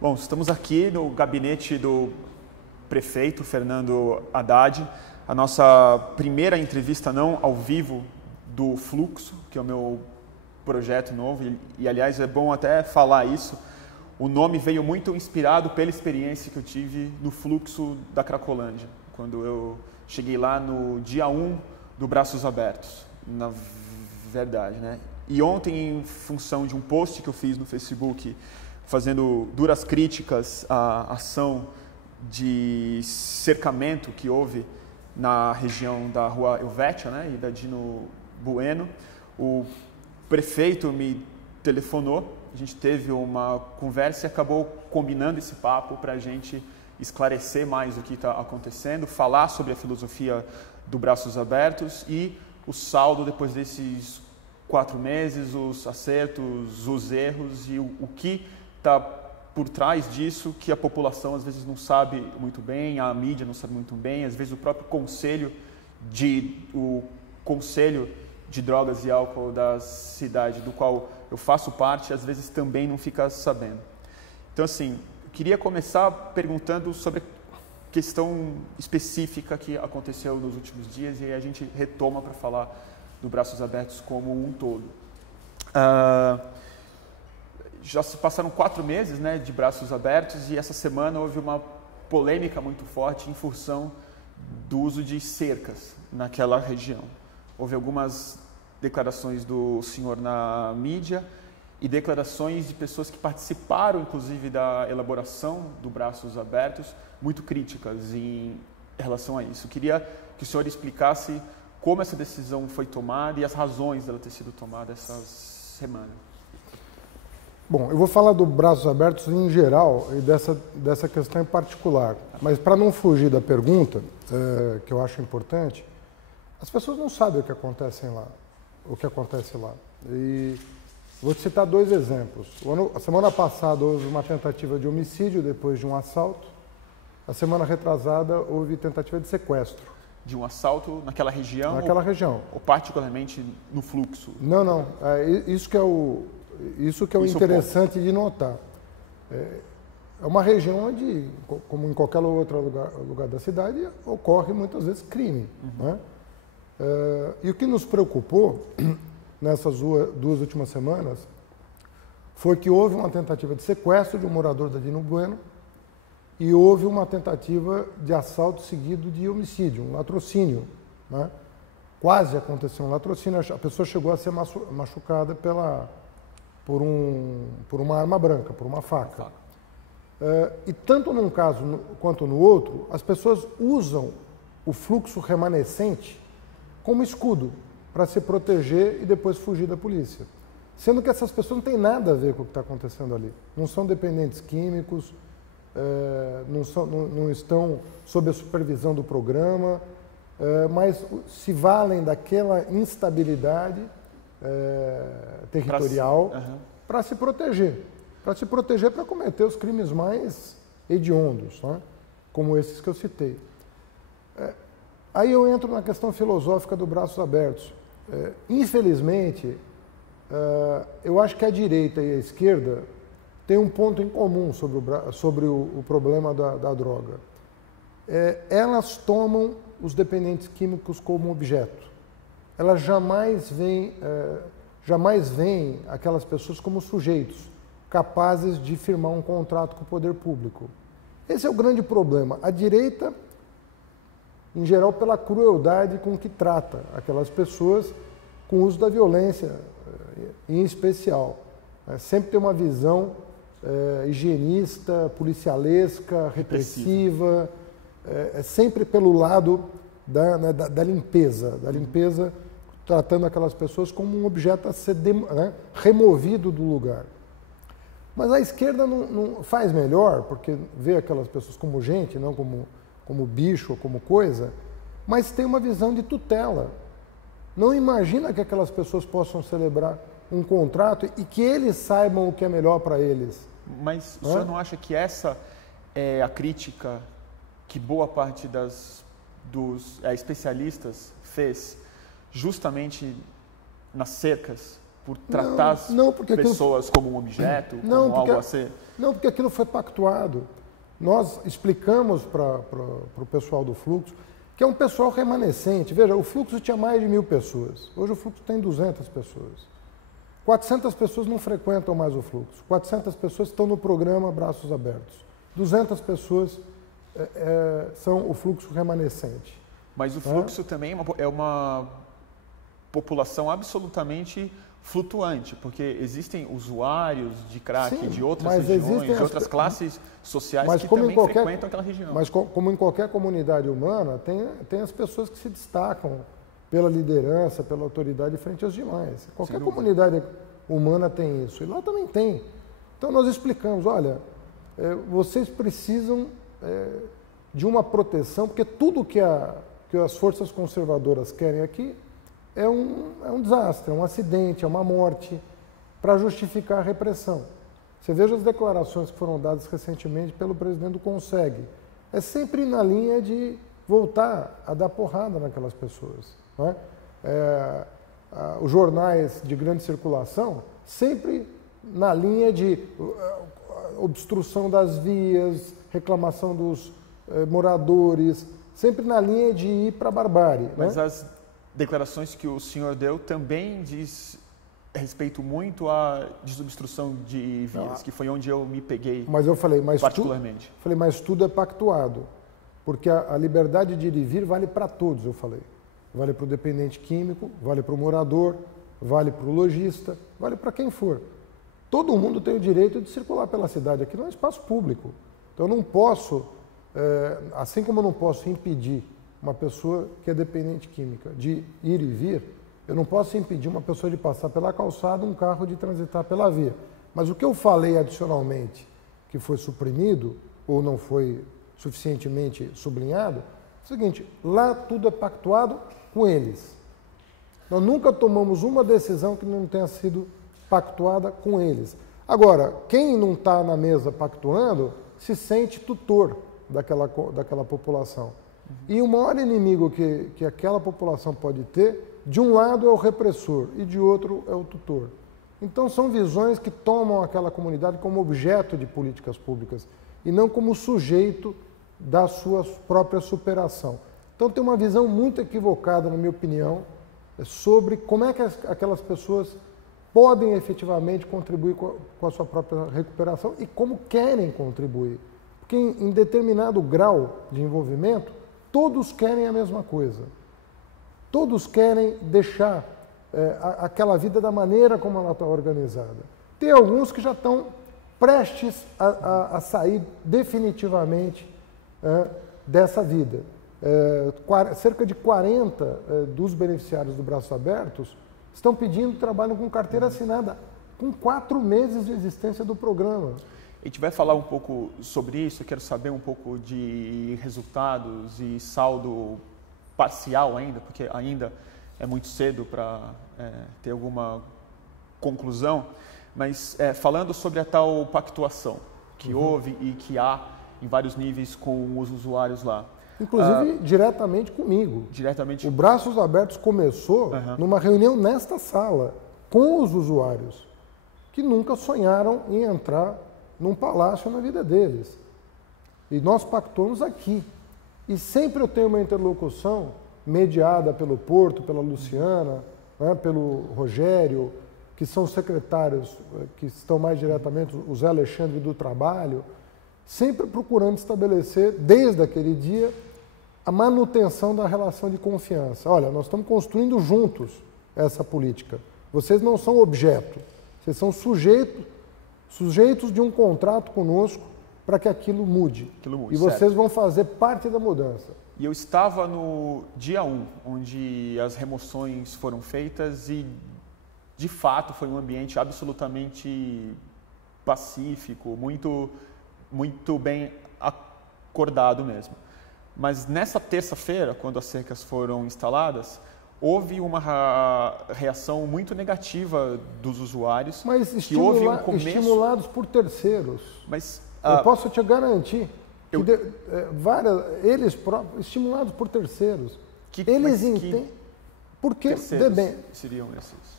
Bom, estamos aqui no gabinete do prefeito Fernando Haddad, a nossa primeira entrevista não ao vivo do Fluxo, que é o meu projeto novo, e aliás é bom até falar isso, o nome veio muito inspirado pela experiência que eu tive no Fluxo da Cracolândia, quando eu cheguei lá no dia 1 do Braços Abertos, na verdade, né? E ontem, em função de um post que eu fiz no Facebook, fazendo duras críticas à ação de cercamento que houve na região da Rua Helvétia, né, e da Dino Bueno, o prefeito me telefonou, a gente teve uma conversa e acabou combinando esse papo para a gente esclarecer mais o que está acontecendo, falar sobre a filosofia do Braços Abertos e o saldo depois desses 4 meses, os acertos, os erros e o que está por trás disso que a população às vezes não sabe muito bem, a mídia não sabe muito bem, às vezes o próprio Conselho de Drogas e Álcool da cidade, do qual eu faço parte, às vezes também não fica sabendo. Então, assim, eu queria começar perguntando sobre a questão específica que aconteceu nos últimos dias e aí a gente retoma para falar do Braços Abertos como um todo. Já se passaram 4 meses, né, de Braços Abertos e essa semana houve uma polêmica muito forte em função do uso de cercas naquela região. Houve algumas declarações do senhor na mídia e declarações de pessoas que participaram, inclusive, da elaboração do Braços Abertos, muito críticas em relação a isso. Eu queria que o senhor explicasse como essa decisão foi tomada e as razões dela ter sido tomada essa semana. Bom, eu vou falar do Braços Abertos em geral e dessa questão em particular. Mas para não fugir da pergunta, que eu acho importante, as pessoas não sabem o que acontece lá. E vou te citar 2 exemplos. A semana passada houve uma tentativa de homicídio depois de um assalto. A semana retrasada houve tentativa de sequestro. De um assalto naquela região? Naquela região. Ou particularmente no Fluxo? Não. Isso que é o interessante de notar. É uma região onde, como em qualquer outro lugar da cidade, ocorre muitas vezes crime. Né? E o que nos preocupou nessas 2 últimas semanas foi que houve uma tentativa de sequestro de um morador da Dino Bueno e houve uma tentativa de assalto seguido de homicídio, um latrocínio. Né? Quase aconteceu um latrocínio, a pessoa chegou a ser machucada por uma arma branca, por uma faca. E tanto num caso quanto no outro, as pessoas usam o fluxo remanescente como escudo para se proteger e depois fugir da polícia. Sendo que essas pessoas não têm nada a ver com o que está acontecendo ali. Não são dependentes químicos, não estão sob a supervisão do programa, mas se valem daquela instabilidade territorial para se proteger. Para cometer os crimes mais hediondos, né? Como esses que eu citei. Aí eu entro na questão filosófica do Braços Abertos. Infelizmente, eu acho que a direita e a esquerda têm um ponto em comum sobre o problema da droga. Elas tomam os dependentes químicos como objeto. Elas jamais veem aquelas pessoas como sujeitos capazes de firmar um contrato com o poder público. Esse é o grande problema. A direita, em geral, pela crueldade com que trata aquelas pessoas com o uso da violência, em especial. Sempre tem uma visão higienista, policialesca, repressiva, sempre pelo lado da limpeza, tratando aquelas pessoas como um objeto a ser removido do lugar. Mas a esquerda não faz melhor, porque vê aquelas pessoas como gente, não como bicho ou como coisa, mas tem uma visão de tutela. Não imagina que aquelas pessoas possam celebrar um contrato e que eles saibam o que é melhor para eles. Mas o senhor não acha que essa é a crítica que boa parte dos especialistas fez justamente nas cercas por tratar as pessoas como um objeto, como algo a ser? Não, porque aquilo foi pactuado. Nós explicamos para o pessoal do Fluxo que é um pessoal remanescente. Veja, o Fluxo tinha mais de 1.000 pessoas. Hoje o Fluxo tem 200 pessoas. 400 pessoas não frequentam mais o Fluxo. 400 pessoas estão no programa Braços Abertos. 200 pessoas são o fluxo remanescente. Mas o fluxo também é uma população absolutamente flutuante, porque existem usuários de crack de outras regiões, de outras classes sociais que também frequentam aquela região. Mas como em qualquer comunidade humana, tem as pessoas que se destacam pela liderança, pela autoridade frente aos demais. Qualquer comunidade humana tem isso, e lá também tem. Então nós explicamos, olha, vocês precisam de uma proteção, porque tudo que as forças conservadoras querem aqui é um desastre, é um acidente, é uma morte, para justificar a repressão. Você veja as declarações que foram dadas recentemente pelo presidente do CONSEG. É sempre na linha de voltar a dar porrada naquelas pessoas. Não é? Os jornais de grande circulação, sempre na linha de obstrução das vias, reclamação dos moradores, sempre na linha de ir para a barbárie. Mas as declarações que o senhor deu também diz respeito muito à desobstrução de vias, que foi onde eu me peguei particularmente. Mas tudo é pactuado, porque a liberdade de ir e vir vale para todos, eu falei. Vale para o dependente químico, vale para o morador, vale para o lojista, vale para quem for. Todo mundo tem o direito de circular pela cidade, aqui não é espaço público. Então eu não posso, assim como eu não posso impedir uma pessoa que é dependente química de ir e vir, eu não posso impedir uma pessoa de passar pela calçada, um carro de transitar pela via. Mas o que eu falei adicionalmente, que foi suprimido, ou não foi suficientemente sublinhado, é o seguinte, lá tudo é pactuado com eles. Nós nunca tomamos uma decisão que não tenha sido pactuada com eles. Agora, quem não está na mesa pactuando, se sente tutor daquela população. E o maior inimigo que aquela população pode ter, de um lado é o repressor e de outro é o tutor. Então são visões que tomam aquela comunidade como objeto de políticas públicas e não como sujeito da sua própria superação. Então tem uma visão muito equivocada, na minha opinião, sobre como é que aquelas pessoas podem efetivamente contribuir com a sua própria recuperação e como querem contribuir. Porque em determinado grau de envolvimento, todos querem a mesma coisa. Todos querem deixar aquela vida da maneira como ela está organizada. Tem alguns que já estão prestes a sair definitivamente dessa vida. Cerca de 40 dos beneficiários do Braços Abertos estão pedindo trabalho com carteira assinada, com 4 meses de existência do programa. A gente vai falar um pouco sobre isso, eu quero saber um pouco de resultados e saldo parcial ainda, porque ainda é muito cedo para ter alguma conclusão, mas falando sobre a tal pactuação que houve e que há em vários níveis com os usuários lá. Inclusive diretamente comigo. O Braços Abertos começou numa reunião nesta sala com os usuários, que nunca sonharam em entrar num palácio na vida deles. E nós pactuamos aqui. E sempre eu tenho uma interlocução mediada pelo Porto, pela Luciana, pelo Rogério, que são secretários que estão mais diretamente, o Zé Alexandre do Trabalho, sempre procurando estabelecer, desde aquele dia, a manutenção da relação de confiança. Olha, nós estamos construindo juntos essa política. Vocês não são objeto, vocês são sujeitos de um contrato conosco para que aquilo mude. E vocês vão fazer parte da mudança. E eu estava no dia 1, onde as remoções foram feitas e, de fato, foi um ambiente absolutamente pacífico, muito, muito bem acordado mesmo. Mas nessa terça-feira, quando as cercas foram instaladas, houve uma reação muito negativa dos usuários. Mas estimulados por terceiros. Mas, eu posso te garantir que eles próprios, estimulados por terceiros, eles entendem. Porque terceiros seriam esses?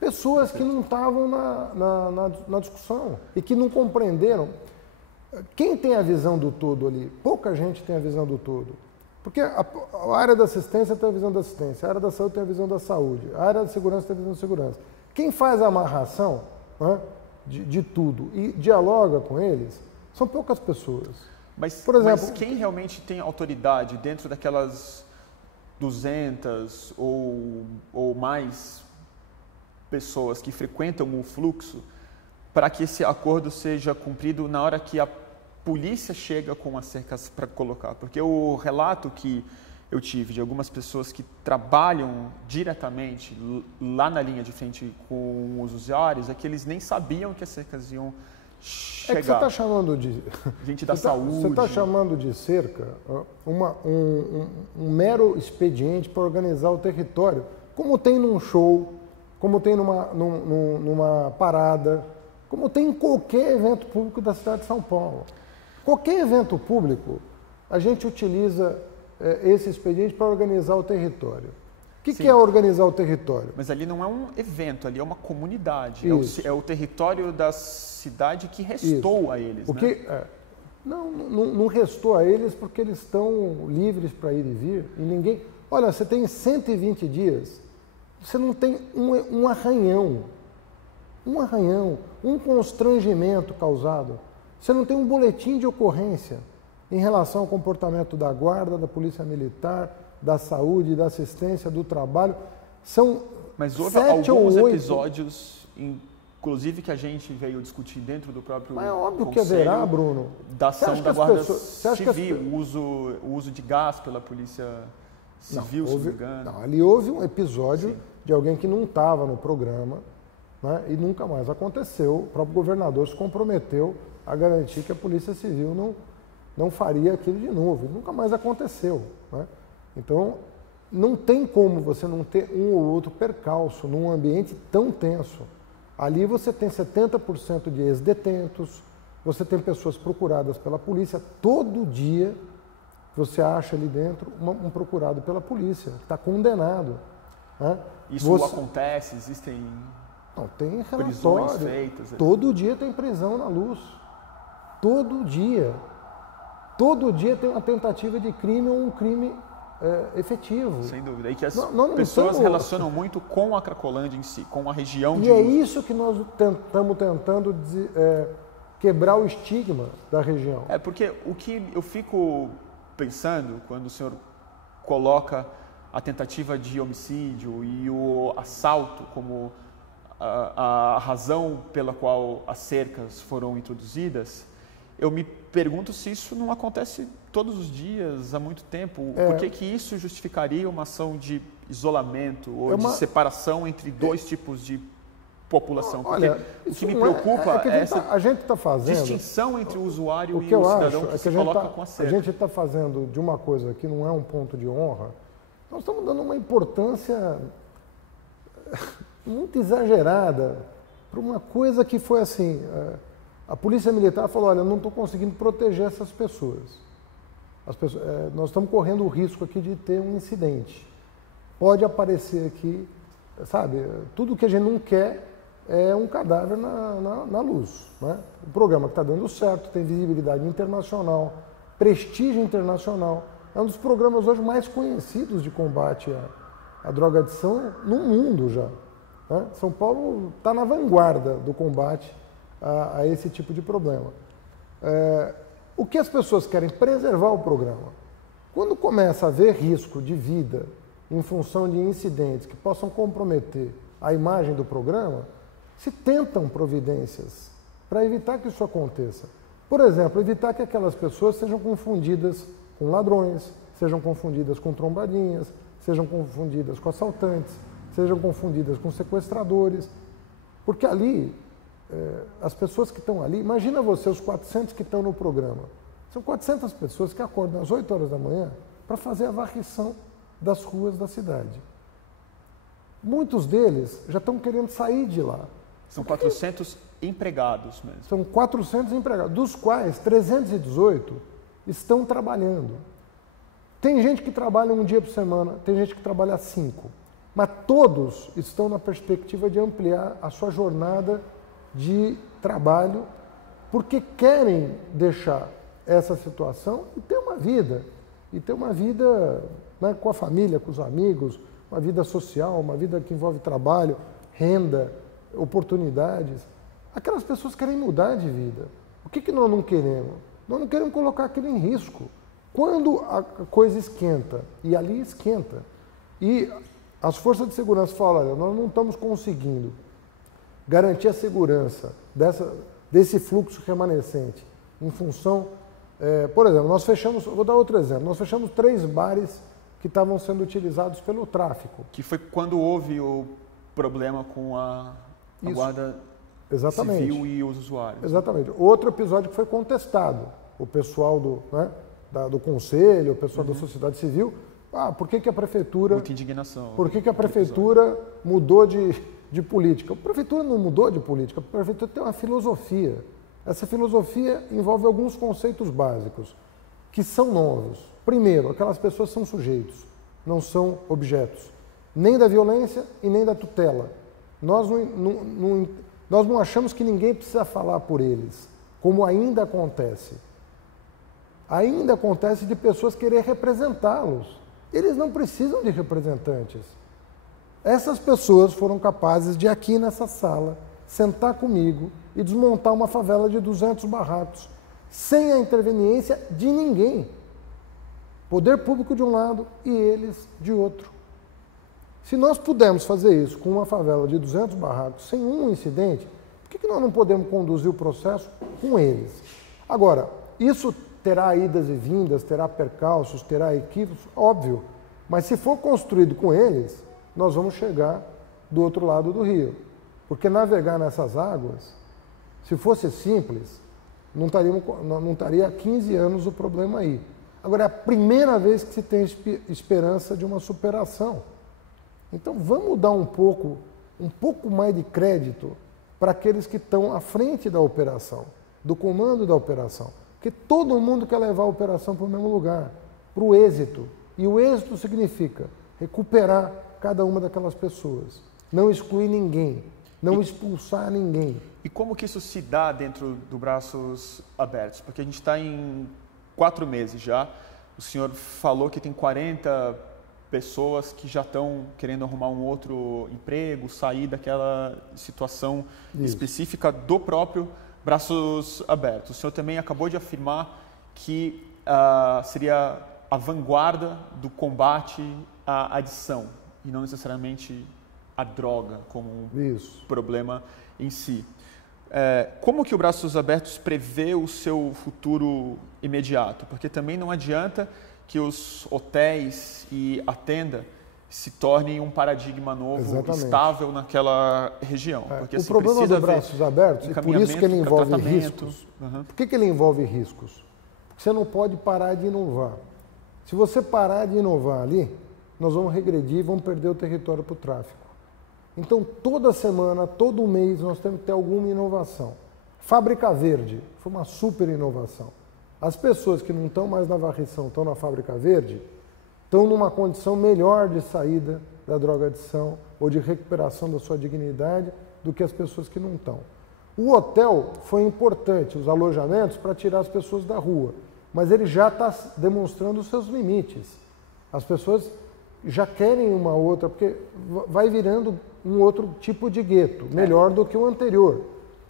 Pessoas que não estavam na discussão e que não compreenderam. Quem tem a visão do todo ali? Pouca gente tem a visão do todo. Porque a área da assistência tem a visão da assistência, a área da saúde tem a visão da saúde, a área da segurança tem a visão da segurança. Quem faz a amarração, né, de tudo e dialoga com eles são poucas pessoas. Por exemplo, mas quem realmente tem autoridade dentro daquelas 200 ou mais pessoas que frequentam o fluxo para que esse acordo seja cumprido na hora que a polícia chega com as cercas para colocar? Porque o relato que eu tive de algumas pessoas que trabalham diretamente lá na linha de frente com os usuários é que eles nem sabiam que as cercas iam chegar. É que você está chamando de... Gente da saúde. Você está chamando de cerca um mero expediente para organizar o território, como tem num show, como tem numa parada, como tem em qualquer evento público da cidade de São Paulo. Qualquer evento público, a gente utiliza esse expediente para organizar o território. O que é organizar o território? Mas ali não é um evento, ali é uma comunidade. É o território da cidade que restou Isso. a eles. Não restou a eles porque eles estão livres para ir e vir. E ninguém... Olha, você tem 120 dias, você não tem um arranhão, um constrangimento causado. Você não tem um boletim de ocorrência em relação ao comportamento da guarda, da polícia militar, da saúde, da assistência, do trabalho. Mas houve alguns episódios, inclusive que a gente veio discutir dentro do próprio Mas é óbvio conselho, que haverá, Bruno. Da ação da Guarda Civil, o uso de gás pela polícia civil, se não me engano. Não, ali houve um episódio de alguém que não estava no programa, né, e nunca mais aconteceu. O próprio governador se comprometeu a garantir que a Polícia Civil não faria aquilo de novo. Nunca mais aconteceu, né? Então, não tem como você não ter um ou outro percalço num ambiente tão tenso. Ali você tem 70% de ex-detentos, você tem pessoas procuradas pela polícia. Todo dia você acha ali dentro um procurado pela polícia, que está condenado, né? Isso acontece? Existem tem prisões feitas? Todo dia tem prisão na Luz. Todo dia. Todo dia tem uma tentativa de crime ou um crime efetivo. Sem dúvida. E que as pessoas relacionam muito com a Cracolândia em si, com a região de Luz. E é isso que nós estamos tentando quebrar o estigma da região. Porque o que eu fico pensando quando o senhor coloca a tentativa de homicídio e o assalto como a razão pela qual as cercas foram introduzidas, eu me pergunto se isso não acontece todos os dias, há muito tempo. Por que isso justificaria uma ação de isolamento ou de separação entre dois tipos de população? Porque o que me preocupa é essa distinção entre o usuário e o cidadão que se coloca com a cerca. A gente está fazendo de uma coisa que não é um ponto de honra, nós estamos dando uma importância muito exagerada para uma coisa que foi assim... A Polícia Militar falou, olha, eu não estou conseguindo proteger essas pessoas. Nós estamos correndo o risco aqui de ter um incidente. Pode aparecer aqui, sabe, tudo que a gente não quer é um cadáver na Luz, né? O programa que está dando certo, tem visibilidade internacional, prestígio internacional. É um dos programas hoje mais conhecidos de combate à drogadição no mundo já, né? São Paulo está na vanguarda do combate a esse tipo de problema. O que as pessoas querem? Preservar o programa. Quando começa a haver risco de vida em função de incidentes que possam comprometer a imagem do programa, se tentam providências para evitar que isso aconteça. Por exemplo, evitar que aquelas pessoas sejam confundidas com ladrões, sejam confundidas com trombadinhas, sejam confundidas com assaltantes, sejam confundidas com sequestradores, porque ali... as pessoas que estão ali, imagina você, os 400 que estão no programa, são 400 pessoas que acordam às 8 horas da manhã para fazer a varrição das ruas da cidade. Muitos deles já estão querendo sair de lá. São 400 empregados mesmo. São 400 empregados, dos quais 318 estão trabalhando. Tem gente que trabalha um dia por semana, tem gente que trabalha 5. mas todos estão na perspectiva de ampliar a sua jornada de trabalho, porque querem deixar essa situação e ter uma vida, né, com a família, com os amigos, uma vida social, uma vida que envolve trabalho, renda, oportunidades. Aquelas pessoas querem mudar de vida. O que nós não queremos? Nós não queremos colocar aquilo em risco. Quando a coisa esquenta, e ali esquenta, e as forças de segurança falam, olha, nós não estamos conseguindo garantir a segurança desse fluxo remanescente em função, por exemplo, nós fechamos, vou dar outro exemplo, nós fechamos 3 bares que estavam sendo utilizados pelo tráfico. Que foi quando houve o problema com a guarda civil e os usuários. Exatamente. Outro episódio que foi contestado, o pessoal do conselho, o pessoal da sociedade civil, por que a prefeitura... Muita indignação. Por que a prefeitura mudou de política? A prefeitura não mudou de política, a prefeitura tem uma filosofia. Essa filosofia envolve alguns conceitos básicos, que são novos. Primeiro, aquelas pessoas são sujeitos, não são objetos, nem da violência e nem da tutela. Nós não achamos que ninguém precisa falar por eles, como ainda acontece. Ainda acontece de pessoas querer representá-los. Eles não precisam de representantes. Essas pessoas foram capazes de, aqui nessa sala, sentar comigo e desmontar uma favela de 200 barracos, sem a interveniência de ninguém. Poder público de um lado e eles de outro. Se nós pudermos fazer isso com uma favela de 200 barracos, sem um incidente, por que nós não podemos conduzir o processo com eles? Agora, isso terá idas e vindas, terá percalços, terá equívocos, óbvio, mas se for construído com eles, nós vamos chegar do outro lado do rio. Porque navegar nessas águas, se fosse simples, não estaria há 15 anos o problema aí. Agora, é a primeira vez que se tem esperança de uma superação. Então, vamos dar um pouco mais de crédito para aqueles que estão à frente da operação, do comando da operação. Porque todo mundo quer levar a operação para o mesmo lugar, para o êxito. E o êxito significa recuperar cada uma daquelas pessoas, não excluir ninguém, não expulsar ninguém. E como que isso se dá dentro do Braços Abertos? Porque a gente está em 4 meses já. O senhor falou que tem 40 pessoas que já estão querendo arrumar um outro emprego, sair daquela situação específica do próprio Braços Abertos. O senhor também acabou de afirmar que seria a vanguarda do combate à adição e não necessariamente a droga como um problema em si. Como que o Braços Abertos prevê o seu futuro imediato? Porque também não adianta que os hotéis e a tenda se tornem um paradigma novo, estável naquela região. Porque o problema do Braços Abertos, e por isso que ele envolve riscos. Por que ele envolve riscos? Porque você não pode parar de inovar. Se você parar de inovar ali, nós vamos regredir, vamos perder o território para o tráfico. Então, toda semana, todo mês, nós temos que ter alguma inovação. Fábrica Verde foi uma super inovação. As pessoas que não estão mais na varrição, estão na Fábrica Verde, estão numa condição melhor de saída da drogadição ou de recuperação da sua dignidade do que as pessoas que não estão. O hotel foi importante, os alojamentos, para tirar as pessoas da rua, mas ele já está demonstrando os seus limites. As pessoas já querem uma outra, porque vai virando um outro tipo de gueto, melhor do que o anterior.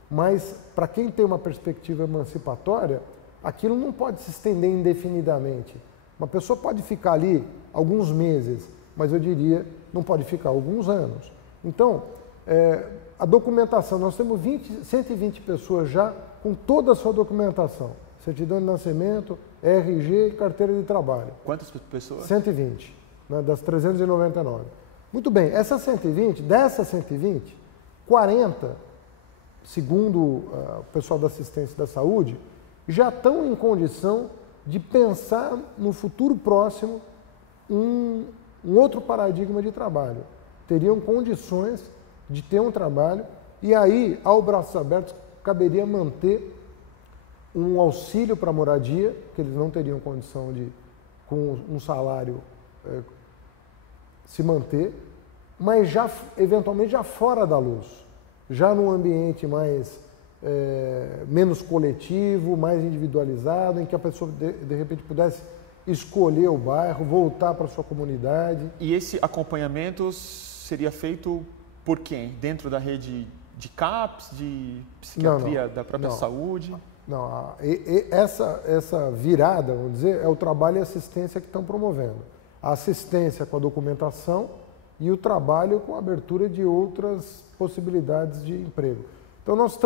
Mas, para quem tem uma perspectiva emancipatória, aquilo não pode se estender indefinidamente. Uma pessoa pode ficar ali alguns meses, mas eu diria, não pode ficar alguns anos. Então, a documentação, nós temos 120 pessoas já com toda a sua documentação. Certidão de nascimento, RG e carteira de trabalho. Quantas pessoas? 120, né, das 399. Muito bem, dessas 120, 40, segundo o pessoal da assistência da saúde, já estão em condição de pensar no futuro próximo um outro paradigma de trabalho. Teriam condições de ter um trabalho e aí, ao Braços Abertos, caberia manter um auxílio para moradia, que eles não teriam condição de, com um salário, se manter, mas já eventualmente já fora da luz, já num ambiente menos coletivo, mais individualizado, em que a pessoa de repente pudesse escolher o bairro, voltar para a sua comunidade. E esse acompanhamento seria feito por quem? Dentro da rede de CAPS, de psiquiatria da própria saúde? Não, essa virada, vamos dizer, é o trabalho e assistência que estão promovendo. A assistência com a documentação e o trabalho com a abertura de outras possibilidades de emprego. Então nós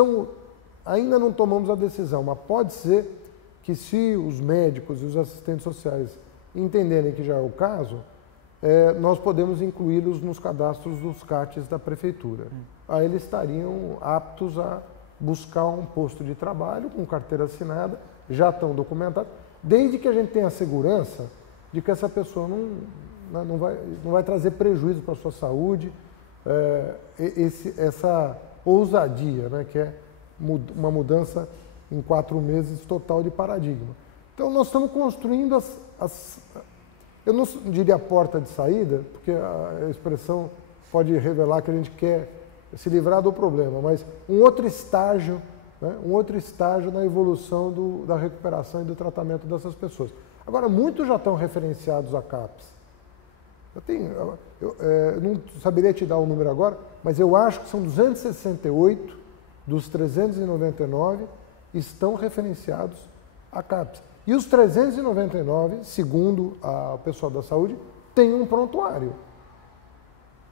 ainda não tomamos a decisão, mas pode ser que se os médicos e os assistentes sociais entenderem que já é o caso, nós podemos incluí-los nos cadastros dos CATs da prefeitura. Aí eles estariam aptos a buscar um posto de trabalho com carteira assinada, já estão documentados, desde que a gente tenha a segurança de que essa pessoa não vai trazer prejuízo para a sua saúde, essa ousadia, né, que é uma mudança em 4 meses total de paradigma. Então nós estamos construindo eu não diria a porta de saída, porque a expressão pode revelar que a gente quer se livrar do problema, mas um outro estágio, né, na evolução da recuperação e do tratamento dessas pessoas. Agora, muitos já estão referenciados a CAPS. Eu não saberia te dar o número agora, mas eu acho que são 268 dos 399 estão referenciados a CAPS. E os 399, segundo o pessoal da saúde, têm um prontuário.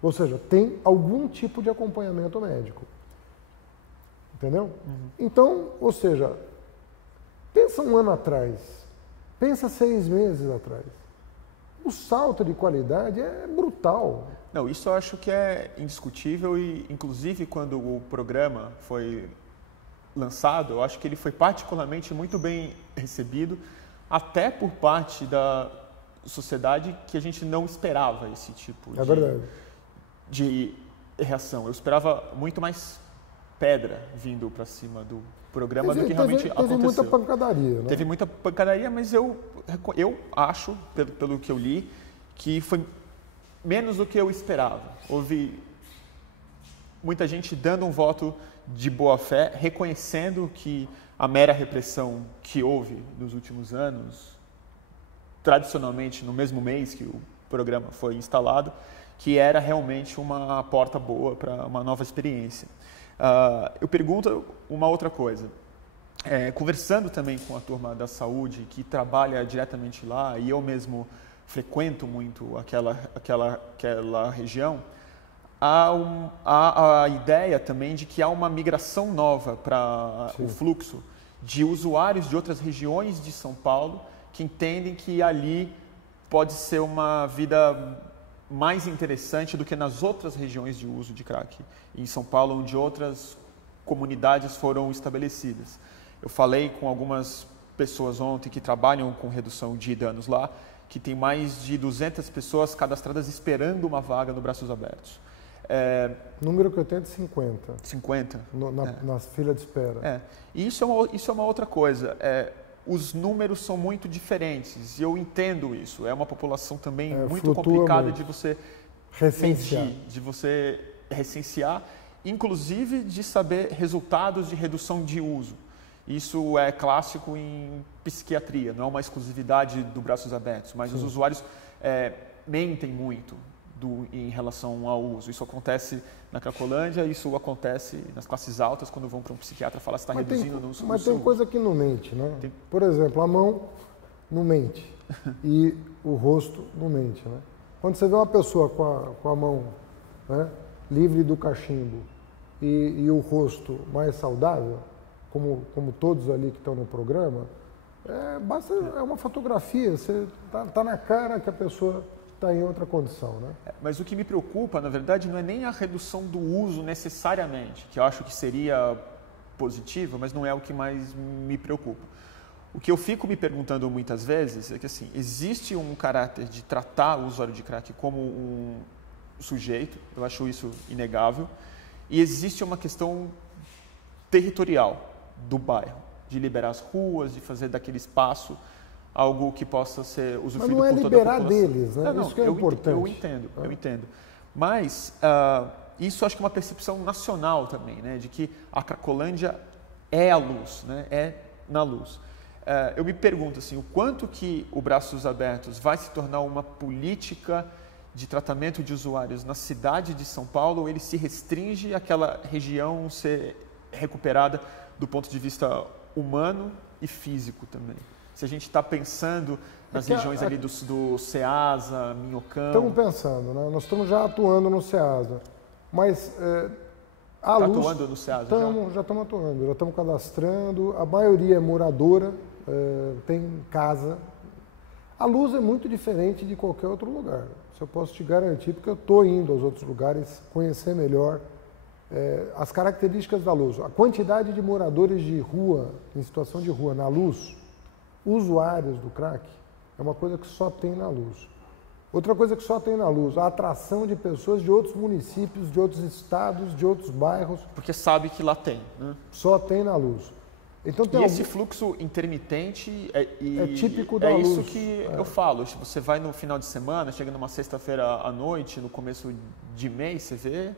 Ou seja, tem algum tipo de acompanhamento médico. Entendeu? Então, ou seja, pensa um ano atrás, pensa 6 meses atrás. O salto de qualidade é brutal. Não, isso eu acho que é indiscutível e, inclusive, quando o programa foi lançado, eu acho que ele foi particularmente muito bem recebido, até por parte da sociedade que a gente não esperava esse tipo de reação. Eu esperava muito mais pedra vindo para cima do programa do que realmente aconteceu. Teve muita pancadaria, né? Teve muita pancadaria, mas eu acho, pelo que eu li, que foi menos do que eu esperava. Houve muita gente dando um voto de boa fé, reconhecendo que a mera repressão que houve nos últimos anos, tradicionalmente no mesmo mês que o programa foi instalado, que era realmente uma porta boa para uma nova experiência. Eu pergunto uma outra coisa. Conversando também com a turma da saúde que trabalha diretamente lá, e eu mesmo frequento muito aquela região, há a ideia também de que há uma migração nova para o fluxo de usuários de outras regiões de São Paulo que entendem que ali pode ser uma vida mais interessante do que nas outras regiões de uso de crack em São Paulo, onde outras comunidades foram estabelecidas. Eu falei com algumas pessoas ontem que trabalham com redução de danos lá, que tem mais de 200 pessoas cadastradas esperando uma vaga no Braços Abertos. Número que eu tenho é de 50. 50? Na fila de espera. E isso é uma outra coisa. Os números são muito diferentes e eu entendo isso. É uma população também muito complicada de você medir, de você recensear, inclusive de saber resultados de redução de uso. Isso é clássico em psiquiatria, não é uma exclusividade do Braços Abertos, mas os usuários mentem muito em relação ao uso. Isso acontece na Cracolândia, isso acontece nas classes altas, quando vão para um psiquiatra falar se está reduzindo no uso. Mas tem coisa que não mente, né? Por exemplo, a mão não mente e o rosto não mente, né? Quando você vê uma pessoa com a mão, né, livre do cachimbo e o rosto mais saudável, como todos ali que estão no programa, é uma fotografia, você tá na cara que a pessoa está em outra condição, né? Mas o que me preocupa, na verdade, não é nem a redução do uso necessariamente, que eu acho que seria positiva, mas não é o que mais me preocupa. O que eu fico me perguntando muitas vezes é que, assim, existe um caráter de tratar o usuário de crack como um sujeito, eu acho isso inegável, e existe uma questão territorial do bairro, de liberar as ruas, de fazer daquele espaço algo que possa ser usufruído por toda a população. Mas não é liberar deles, né? Isso que é importante. Eu entendo. Mas isso acho que é uma percepção nacional também, né? De que a Cracolândia é a luz, né? É na luz. Eu me pergunto assim, o quanto que o Braços Abertos vai se tornar uma política de tratamento de usuários na cidade de São Paulo, ou ele se restringe àquela região ser recuperada do ponto de vista humano e físico também? Se a gente está pensando nas regiões ali do Ceasa, Minhocão... Estamos pensando, né? Nós estamos já atuando no Ceasa, mas a luz... Está atuando no Ceasa já estamos atuando, já estamos cadastrando, a maioria é moradora, tem casa. A luz é muito diferente de qualquer outro lugar, isso eu posso te garantir, porque eu estou indo aos outros lugares conhecer melhor as características da luz. A quantidade de moradores de rua, em situação de rua, na luz, usuários do crack, é uma coisa que só tem na luz. Outra coisa que só tem na luz, a atração de pessoas de outros municípios, de outros estados, de outros bairros. Porque sabe que lá tem, né? Só tem na luz. Então, tem esse fluxo intermitente é típico da luz. É isso que eu falo. Você vai no final de semana, chega numa sexta-feira à noite, no começo de mês, você vê...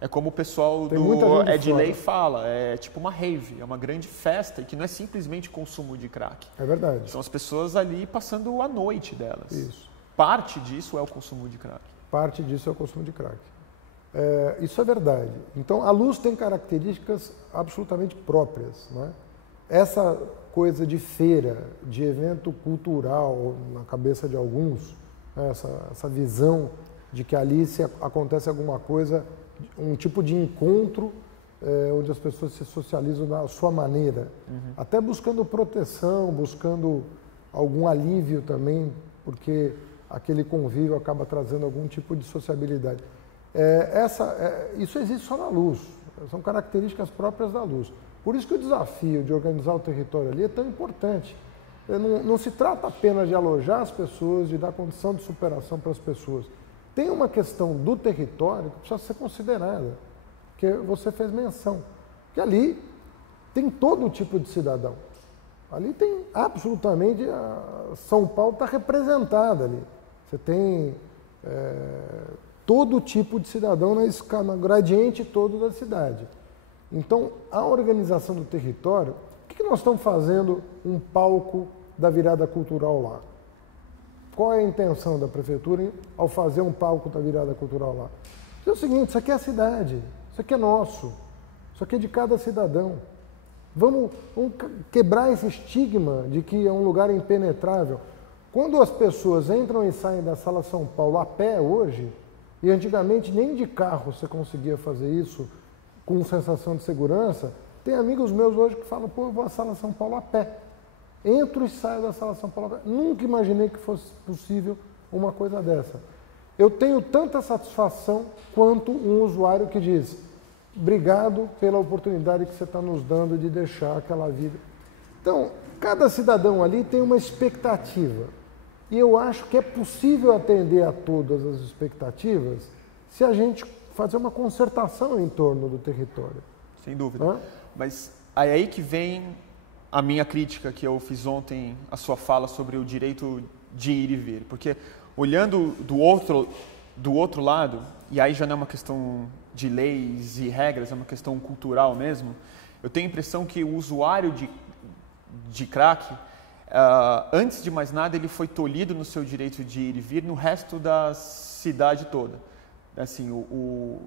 É como o pessoal do Ed Lay fala, é tipo uma rave, é uma grande festa e que não é simplesmente consumo de crack. É verdade. São as pessoas ali passando a noite delas. Isso. Parte disso é o consumo de crack. Parte disso é o consumo de crack. Isso é verdade. Então, a luz tem características absolutamente próprias, não é? Essa coisa de feira, de evento cultural na cabeça de alguns, né? essa visão de que ali se acontece alguma coisa, um tipo de encontro onde as pessoas se socializam da sua maneira, até buscando proteção, buscando algum alívio também, porque aquele convívio acaba trazendo algum tipo de sociabilidade. Isso existe só na luz, são características próprias da luz. Por isso que o desafio de organizar o território ali é tão importante. Não se trata apenas de alojar as pessoas, de dar condição de superação para as pessoas. Tem uma questão do território que precisa ser considerada, que você fez menção, que ali tem todo tipo de cidadão. Ali tem absolutamente, São Paulo está representada ali. Você tem todo tipo de cidadão no gradiente todo da cidade. Então, a organização do território, o que nós estamos fazendo um palco da virada cultural lá? Qual é a intenção da prefeitura ao fazer um palco da virada cultural lá? É o seguinte, isso aqui é a cidade, isso aqui é nosso, isso aqui é de cada cidadão. Vamos quebrar esse estigma de que é um lugar impenetrável. Quando as pessoas entram e saem da Sala São Paulo a pé hoje, e antigamente nem de carro você conseguia fazer isso com sensação de segurança, tem amigos meus hoje que falam, pô, eu vou à Sala São Paulo a pé. Entro e saio da Sala São Paulo. Nunca imaginei que fosse possível uma coisa dessa. Eu tenho tanta satisfação quanto um usuário que diz obrigado pela oportunidade que você está nos dando de deixar aquela vida. Então, cada cidadão ali tem uma expectativa. E eu acho que é possível atender a todas as expectativas se a gente fazer uma concertação em torno do território. Sem dúvida. Mas aí que vem a minha crítica que eu fiz ontem, a sua fala sobre o direito de ir e vir. Porque olhando do outro lado, e aí já não é uma questão de leis e regras, é uma questão cultural mesmo, eu tenho a impressão que o usuário de crack, antes de mais nada, ele foi tolhido no seu direito de ir e vir no resto da cidade toda. Assim,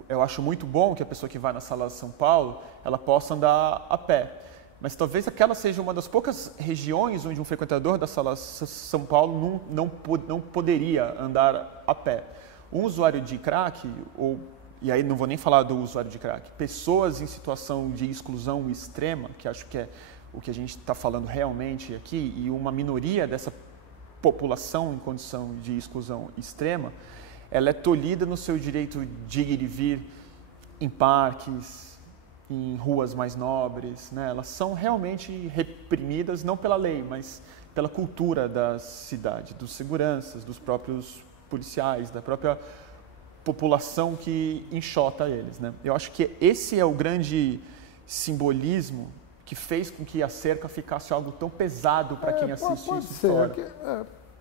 eu acho muito bom que a pessoa que vai na Sala São Paulo, ela possa andar a pé. Mas talvez aquela seja uma das poucas regiões onde um frequentador da Sala São Paulo não poderia andar a pé. Um usuário de crack, e aí não vou nem falar do usuário de crack, pessoas em situação de exclusão extrema, que acho que é o que a gente está falando realmente aqui, e uma minoria dessa população em condição de exclusão extrema, ela é tolhida no seu direito de ir e vir em parques, em ruas mais nobres, né? Elas são realmente reprimidas, não pela lei, mas pela cultura da cidade, dos seguranças, dos próprios policiais, da própria população que enxota eles, né? Eu acho que esse é o grande simbolismo que fez com que a cerca ficasse algo tão pesado para quem assiste isso fora.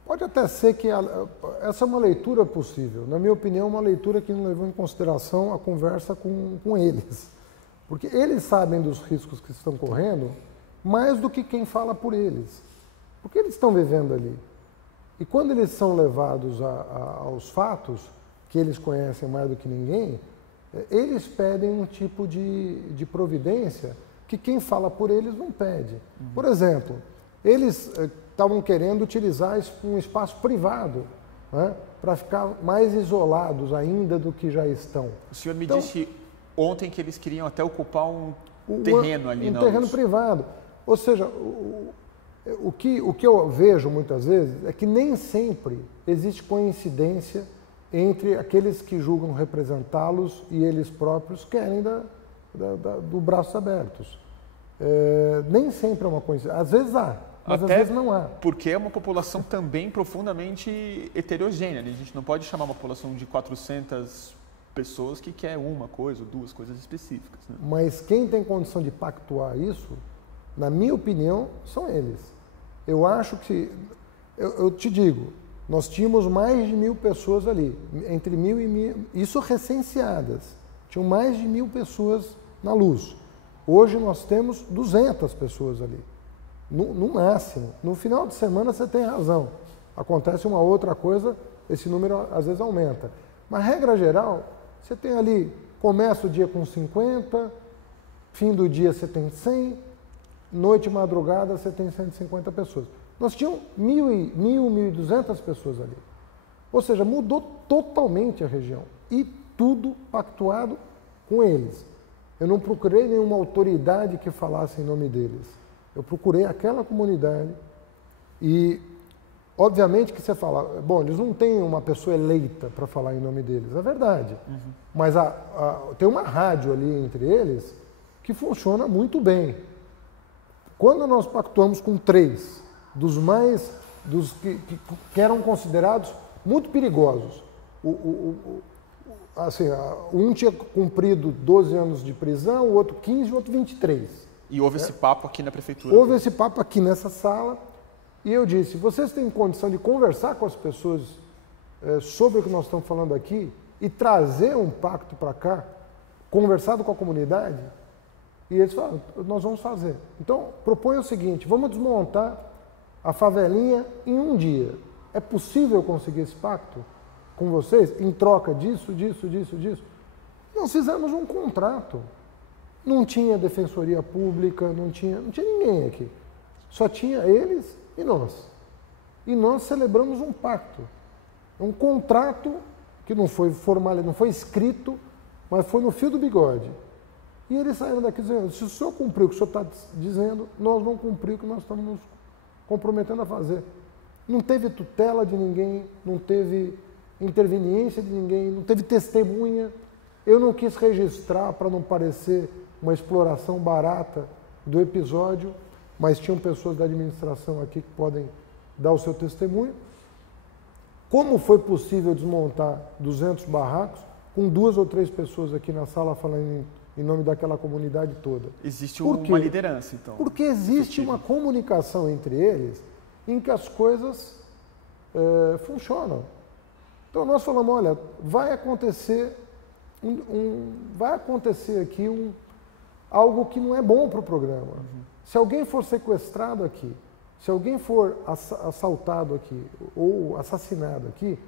Pode até ser que essa é uma leitura possível. Na minha opinião, uma leitura que não levou em consideração a conversa com eles. Porque eles sabem dos riscos que estão correndo mais do que quem fala por eles. Porque eles estão vivendo ali. E quando eles são levados aos fatos, que eles conhecem mais do que ninguém, eles pedem um tipo de providência que quem fala por eles não pede. Por exemplo, eles estavam querendo utilizar um espaço privado, né, para ficar mais isolados ainda do que já estão. O senhor me disse ontem que eles queriam até ocupar um terreno ali na Um terreno luz. privado. Ou seja, o que eu vejo muitas vezes é que nem sempre existe coincidência entre aqueles que julgam representá-los e eles próprios querem do braços abertos. Nem sempre é uma coincidência. Às vezes há, mas Até às vezes não há. porque é uma população também profundamente heterogênea. A gente não pode chamar uma população de 400 pessoas que quer uma coisa ou duas coisas específicas. Né? Mas quem tem condição de pactuar isso, na minha opinião, são eles. Eu acho que, eu te digo, nós tínhamos mais de 1.000 pessoas ali, entre 1.000 e 1.000, isso recenseadas. Tinham mais de 1.000 pessoas na luz. Hoje nós temos 200 pessoas ali, no máximo. No final de semana você tem razão. Acontece uma outra coisa, esse número às vezes aumenta. Mas, regra geral, você tem ali, começa o dia com 50, fim do dia você tem 100, noite e madrugada você tem 150 pessoas. Nós tínhamos 1.200 pessoas ali. Ou seja, mudou totalmente a região. E tudo pactuado com eles. Eu não procurei nenhuma autoridade que falasse em nome deles. Eu procurei aquela comunidade e, obviamente que você fala, bom, eles não têm uma pessoa eleita para falar em nome deles, é verdade. Mas tem uma rádio ali entre eles que funciona muito bem. Quando nós pactuamos com 3 dos que eram considerados muito perigosos, assim, um tinha cumprido 12 anos de prisão, o outro 15, o outro 23. E houve esse papo aqui na prefeitura? Houve esse papo aqui nessa sala e eu disse, vocês têm condição de conversar com as pessoas sobre o que nós estamos falando aqui e trazer um pacto para cá, conversado com a comunidade? E eles falaram, nós vamos fazer. Então, proponho o seguinte, vamos desmontar a favelinha em um dia. É possível conseguir esse pacto com vocês, em troca disso? Nós fizemos um contrato. Não tinha defensoria pública, não tinha ninguém aqui. Só tinha eles e nós. E nós celebramos um pacto. Um contrato que não foi formal, não foi escrito, mas foi no fio do bigode. E eles saíram daqui dizendo, se o senhor cumpriu o que o senhor está dizendo, nós vamos cumprir o que nós estamos nos comprometendo a fazer. Não teve tutela de ninguém, não teve interveniência de ninguém, não teve testemunha. Eu não quis registrar para não parecer uma exploração barata do episódio, mas tinham pessoas da administração aqui que podem dar o seu testemunho. Como foi possível desmontar 200 barracos com 2 ou 3 pessoas aqui na sala falando em nome daquela comunidade toda? Existe uma liderança, então. Porque existe uma comunicação entre eles em que as coisas funcionam. Então nós falamos, olha, vai acontecer aqui algo que não é bom para o programa. Se alguém for sequestrado aqui, se alguém for assaltado aqui ou assassinado aqui,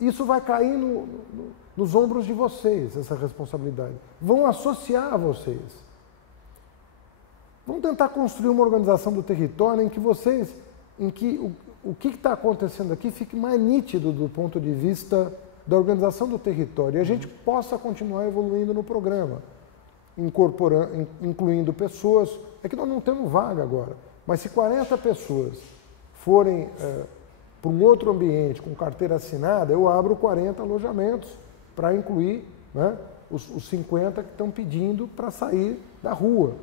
isso vai cair nos ombros de vocês, essa responsabilidade. Vão associar a vocês. Vamos tentar construir uma organização do território em que o que está acontecendo aqui fique mais nítido do ponto de vista da organização do território e a gente possa continuar evoluindo no programa, incluindo pessoas. É que nós não temos vaga agora, mas se 40 pessoas forem para um outro ambiente com carteira assinada, eu abro 40 alojamentos para incluir, né, os 50 que estão pedindo para sair da rua.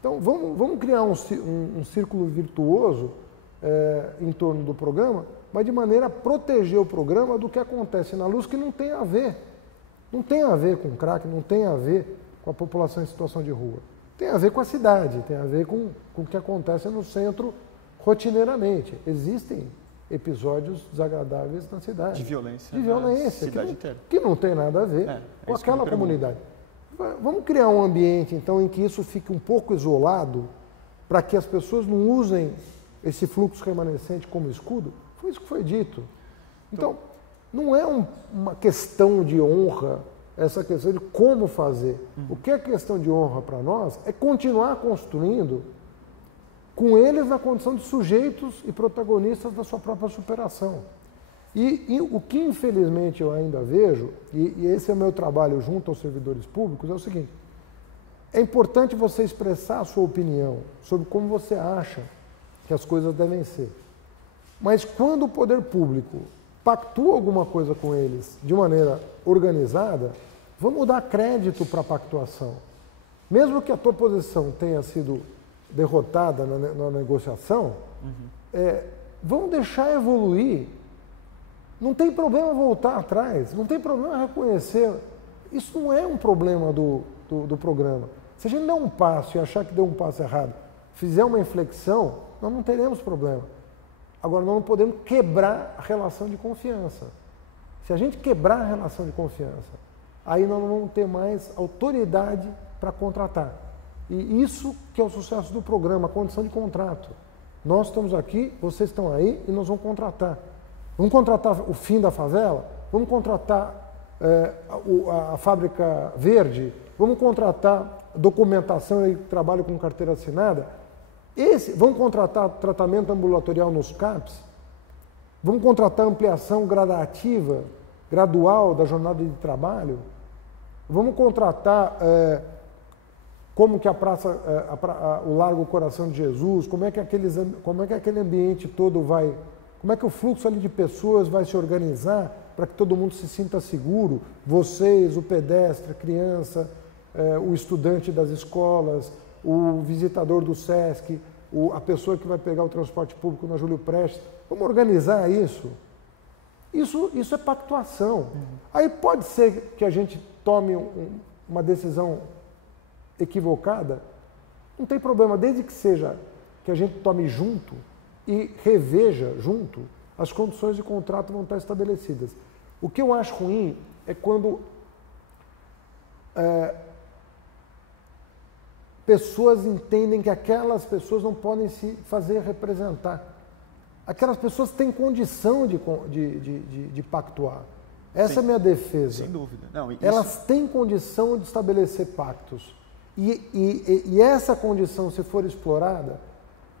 Então, vamos criar um círculo virtuoso em torno do programa, mas de maneira a proteger o programa do que acontece na luz, que não tem a ver. Não tem a ver com crack, não tem a ver com a população em situação de rua. Tem a ver com a cidade, tem a ver com o que acontece no centro rotineiramente. Existem episódios desagradáveis na cidade. De violência. De violência. Cidade inteira. Que não tem nada a ver com aquela comunidade. Vamos criar um ambiente, então, em que isso fique um pouco isolado, para que as pessoas não usem esse fluxo remanescente como escudo? Foi isso que foi dito. Então, não é uma questão de honra, essa questão de como fazer. O que é questão de honra para nós é continuar construindo com eles na condição de sujeitos e protagonistas da sua própria superação. E o que, infelizmente, eu ainda vejo, e esse é o meu trabalho junto aos servidores públicos, é o seguinte: é importante você expressar a sua opinião sobre como você acha que as coisas devem ser. Mas quando o poder público pactua alguma coisa com eles de maneira organizada, vamos dar crédito para a pactuação. Mesmo que a tua posição tenha sido derrotada na negociação, vamos deixar evoluir. Não tem problema voltar atrás, não tem problema reconhecer. Isso não é um problema do programa. Se a gente der um passo e achar que deu um passo errado, fizer uma inflexão, nós não teremos problema. Agora, nós não podemos quebrar a relação de confiança. Se a gente quebrar a relação de confiança, aí nós não vamos ter mais autoridade para contratar. E isso que é o sucesso do programa, a condição de contrato. Nós estamos aqui, vocês estão aí e nós vamos contratar. Vamos contratar o fim da favela? Vamos contratar a fábrica verde? Vamos contratar documentação e trabalho com carteira assinada? Vamos contratar tratamento ambulatorial nos CAPs? Vamos contratar ampliação gradativa, gradual da jornada de trabalho? Vamos contratar como que o Largo Coração de Jesus, como é que aquele ambiente todo vai, como é que o fluxo ali de pessoas vai se organizar para que todo mundo se sinta seguro, vocês, o pedestre, a criança, o estudante das escolas, o visitador do SESC, a pessoa que vai pegar o transporte público na Júlio Prestes. Vamos organizar isso? Isso é pactuação. Aí pode ser que a gente tome uma decisão equivocada, não tem problema, desde que seja que a gente tome junto e reveja junto, as condições de contrato vão estar estabelecidas. O que eu acho ruim é quando pessoas entendem que aquelas pessoas não podem se fazer representar. Aquelas pessoas têm condição de pactuar. Essa é a minha defesa. Sem dúvida. Não, isso... Elas têm condição de estabelecer pactos. E essa condição, se for explorada,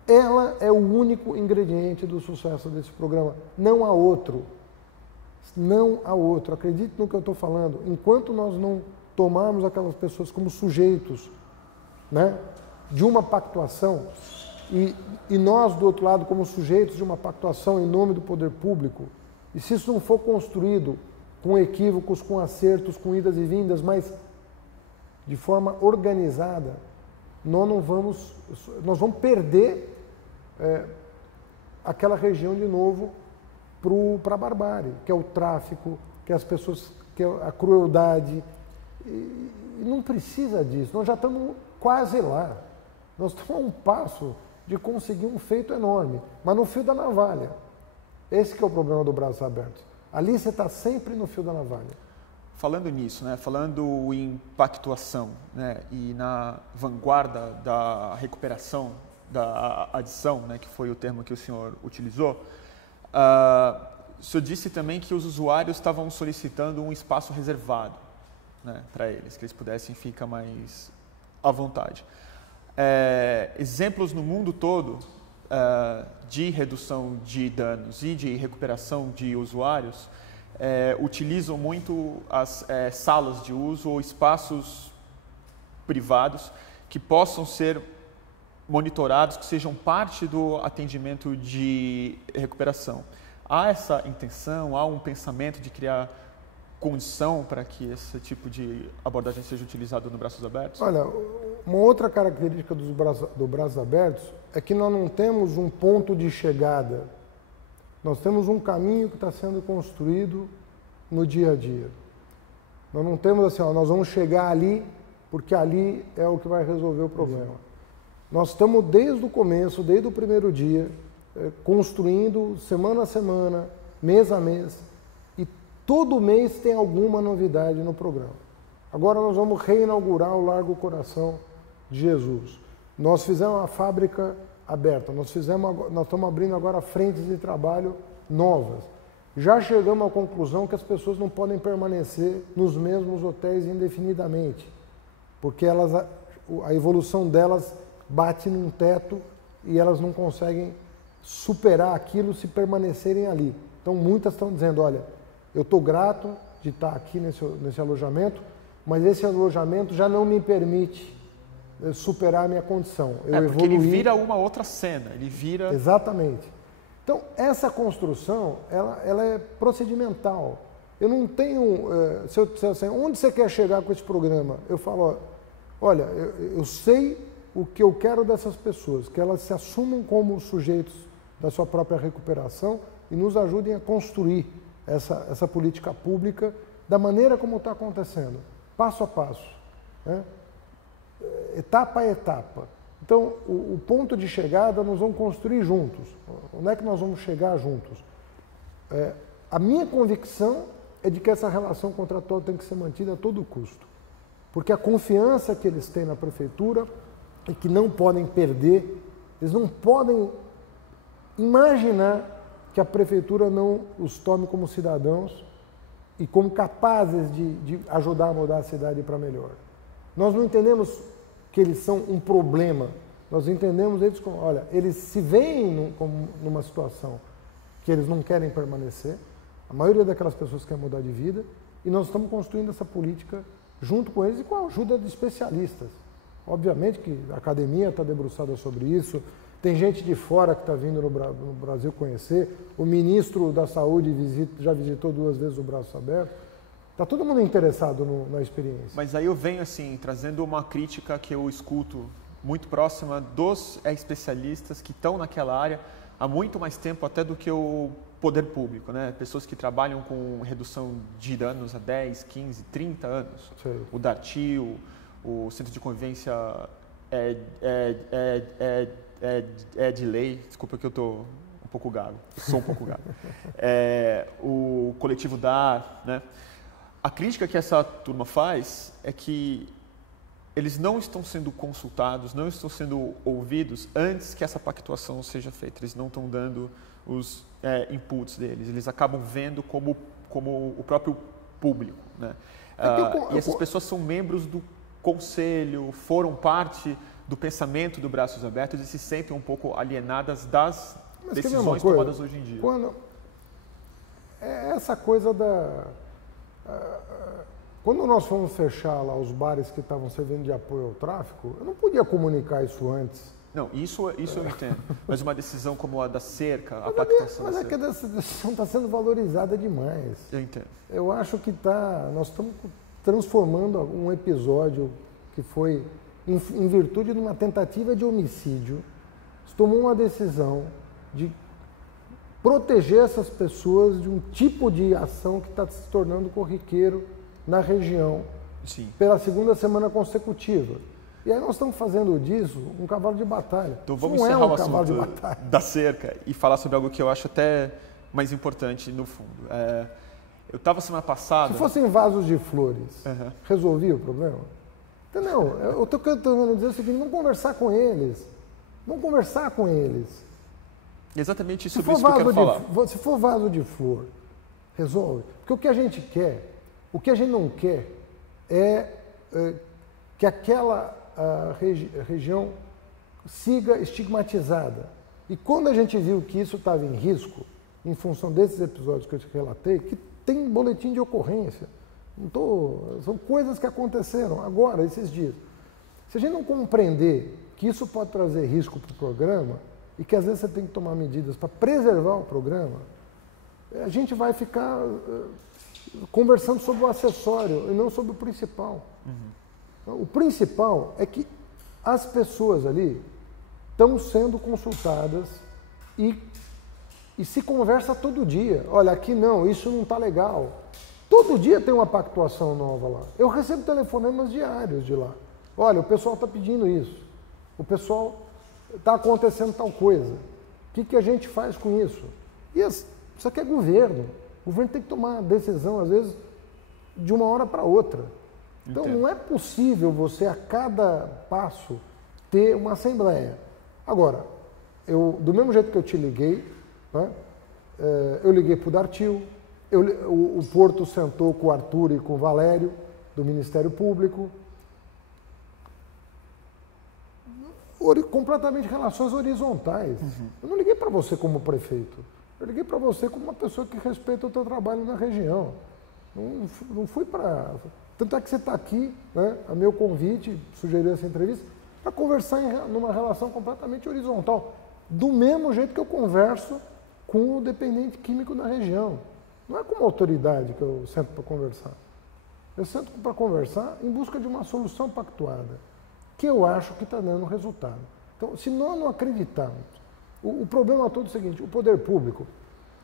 ela é o único ingrediente do sucesso desse programa. Não há outro. Não há outro. Acredite no que eu estou falando. Enquanto nós não tomarmos aquelas pessoas como sujeitos, né, de uma pactuação, e nós, do outro lado, como sujeitos de uma pactuação em nome do poder público, e se isso não for construído com equívocos, com acertos, com idas e vindas, mas de forma organizada, nós vamos perder aquela região de novo para a barbárie, que é o tráfico, que é as pessoas, que é a crueldade. E não precisa disso, nós já estamos quase lá. Nós estamos a um passo de conseguir um feito enorme, mas no fio da navalha. Esse que é o problema do Braços Abertos. Ali você está sempre no fio da navalha. Falando nisso, né, falando em pactuação, né, e na vanguarda da recuperação, da adição, né, que foi o termo que o senhor utilizou, o senhor disse também que os usuários estavam solicitando um espaço reservado, né, para eles, que eles pudessem ficar mais à vontade. Exemplos no mundo todo de redução de danos e de recuperação de usuários utilizam muito as salas de uso ou espaços privados que possam ser monitorados, que sejam parte do atendimento de recuperação. Há essa intenção, há um pensamento de criar condição para que esse tipo de abordagem seja utilizado no Braços Abertos? Olha, uma outra característica do Braços Abertos é que nós não temos um ponto de chegada. Nós temos um caminho que está sendo construído no dia a dia. Nós não temos assim, nós vamos chegar ali, porque ali é o que vai resolver o problema. Nós estamos desde o começo, desde o primeiro dia, construindo semana a semana, mês a mês, e todo mês tem alguma novidade no programa. Agora nós vamos reinaugurar o Largo Coração de Jesus. Nós fizemos uma fábrica aberta, nós estamos abrindo agora frentes de trabalho novas. Já chegamos à conclusão que as pessoas não podem permanecer nos mesmos hotéis indefinidamente, porque a evolução delas bate num teto e elas não conseguem superar aquilo se permanecerem ali. Então muitas estão dizendo, olha, eu estou grato de estar aqui nesse alojamento, mas esse alojamento já não me permite superar a minha condição. Porque ele vira uma outra cena, ele vira... Exatamente. Então, essa construção, ela é procedimental. Eu não tenho... se eu disser assim, onde você quer chegar com esse programa? Eu falo, olha, eu sei o que eu quero dessas pessoas, que elas se assumam como sujeitos da sua própria recuperação e nos ajudem a construir essa política pública da maneira como está acontecendo, passo a passo, né? Etapa a etapa. Então, o ponto de chegada nós vamos construir juntos. Onde é que nós vamos chegar juntos? A minha convicção é de que essa relação contratual tem que ser mantida a todo custo. Porque a confiança que eles têm na prefeitura e que não podem perder, eles não podem imaginar que a prefeitura não os tome como cidadãos e como capazes de ajudar a mudar a cidade para melhor. Nós não entendemos que eles são um problema, nós entendemos eles como, olha, eles se veem numa situação que eles não querem permanecer, a maioria daquelas pessoas quer mudar de vida, e nós estamos construindo essa política junto com eles e com a ajuda de especialistas. Obviamente que a academia está debruçada sobre isso, tem gente de fora que está vindo no Brasil conhecer, o ministro da Saúde já visitou 2 vezes o Braço Aberto. Está todo mundo interessado na experiência. Mas aí eu venho assim, trazendo uma crítica que eu escuto muito próxima dos especialistas que estão naquela área há muito mais tempo até do que o poder público, né? Pessoas que trabalham com redução de danos há 10, 15, 30 anos. Sei. O DARTI, o Centro de Convivência de lei, desculpa que eu estou um pouco gago, sou um pouco gago. O coletivo DAR, né? A crítica que essa turma faz é que eles não estão sendo consultados, não estão sendo ouvidos antes que essa pactuação seja feita. Eles não estão dando os inputs deles. Eles acabam vendo como o próprio público, né? E essas pessoas são membros do conselho, foram parte do pensamento do Braços Abertos e se sentem um pouco alienadas das decisões tomadas hoje em dia. Essa coisa quando nós fomos fechar lá os bares que estavam servindo de apoio ao tráfico, eu não podia comunicar isso antes. Não, isso eu entendo. Mas uma decisão como a da cerca, a pactuação da cerca... Mas é que essa decisão está sendo valorizada demais. Eu entendo. Eu acho que nós estamos transformando um episódio que foi em virtude de uma tentativa de homicídio. Se tomou uma decisão de proteger essas pessoas de um tipo de ação que está se tornando corriqueiro na região. Sim. Pela 2ª semana consecutiva. E aí nós estamos fazendo disso um cavalo de batalha. Então vamos encerrar o assunto da cerca e falar sobre algo que eu acho até mais importante no fundo. Eu estava semana passada... Se fossem vasos de flores, resolvia o problema? Não, eu estou querendo dizer o seguinte, vamos conversar com eles. Vamos conversar com eles. Exatamente sobre isso que eu quero falar. Se for vaso de flor, resolve. Porque o que a gente quer, o que a gente não quer é que aquela região siga estigmatizada. E quando a gente viu que isso estava em risco, em função desses episódios que eu te relatei, que tem boletim de ocorrência, são coisas que aconteceram agora, esses dias. Se a gente não compreender que isso pode trazer risco para o programa, e que às vezes você tem que tomar medidas para preservar o programa, a gente vai ficar conversando sobre o acessório e não sobre o principal. Uhum. O principal é que as pessoas ali estão sendo consultadas e se conversa todo dia. Olha, aqui não, isso não está legal. Todo dia tem uma pactuação nova lá. Eu recebo telefonemas diários de lá. Olha, o pessoal está pedindo isso. O pessoal... está acontecendo tal coisa. O que a gente faz com isso? Isso aqui é governo. O governo tem que tomar decisão, às vezes, de uma hora para outra. Então, não é possível você, a cada passo, ter uma assembleia. Agora, do mesmo jeito que eu te liguei, né, eu liguei para o Dartil, o Porto sentou com o Arthur e com o Valério, do Ministério Público. Completamente relações horizontais. Eu não liguei para você como prefeito. Eu liguei para você como uma pessoa que respeita o teu trabalho na região. Não fui para... Tanto é que você está aqui, né, a meu convite, sugeri essa entrevista, para conversar numa relação completamente horizontal. Do mesmo jeito que eu converso com o dependente químico da região. Não é como autoridade que eu sento para conversar. Eu sento para conversar em busca de uma solução pactuada, que eu acho que está dando resultado. Então, se nós não acreditarmos, o problema todo é o seguinte, o poder público,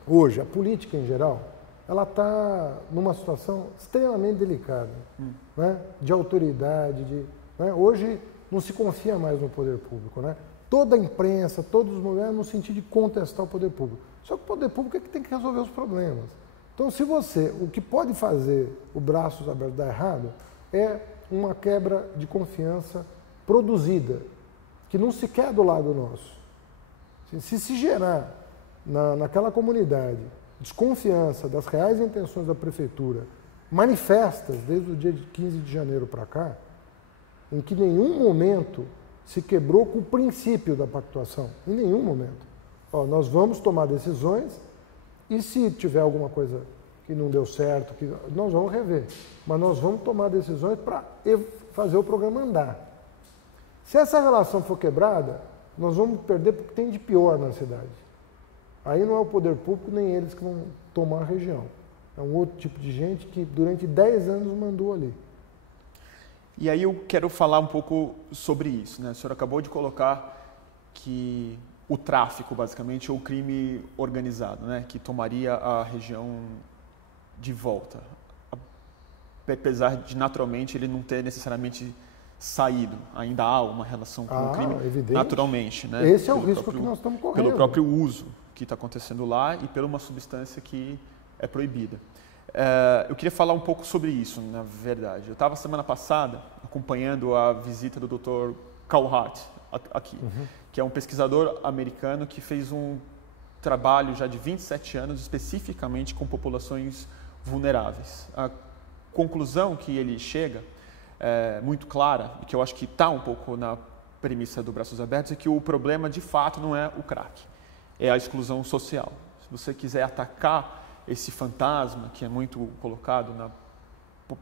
hoje, a política em geral, ela está numa situação extremamente delicada, né? De autoridade, né? Hoje não se confia mais no poder público, né? Toda a imprensa, todos os movimentos no sentido de contestar o poder público. Só que o poder público é que tem que resolver os problemas. Então, o que pode fazer o braço aberto dar errado é uma quebra de confiança produzida, que não se quer do lado nosso. Se gerar naquela comunidade desconfiança das reais intenções da prefeitura, manifestas desde o dia de 15 de janeiro para cá, em que em nenhum momento se quebrou com o princípio da pactuação, em nenhum momento. Nós vamos tomar decisões e se tiver alguma coisa que não deu certo, nós vamos rever, mas nós vamos tomar decisões para fazer o programa andar. Se essa relação for quebrada, nós vamos perder porque tem de pior na cidade. Aí não é o poder público nem eles que vão tomar a região. É um outro tipo de gente que durante 10 anos mandou ali. E aí eu quero falar um pouco sobre isso, né? O senhor acabou de colocar que o tráfico, basicamente, é o crime organizado, né? Que tomaria a região de volta. Apesar de, naturalmente, ele não ter necessariamente saído. Ainda há uma relação com o crime, evidente. Naturalmente. Né? Esse é o risco que nós estamos correndo. Pelo próprio uso que está acontecendo lá e pela uma substância que é proibida. Eu queria falar um pouco sobre isso, na verdade. Eu estava semana passada acompanhando a visita do Dr. Carl Hart aqui, que é um pesquisador americano que fez um trabalho já de 27 anos especificamente com populações vulneráveis. A conclusão que ele chega muito clara, e que eu acho que está um pouco na premissa do Braços Abertos, é que o problema de fato não é o crack, é a exclusão social. Se você quiser atacar esse fantasma que é muito colocado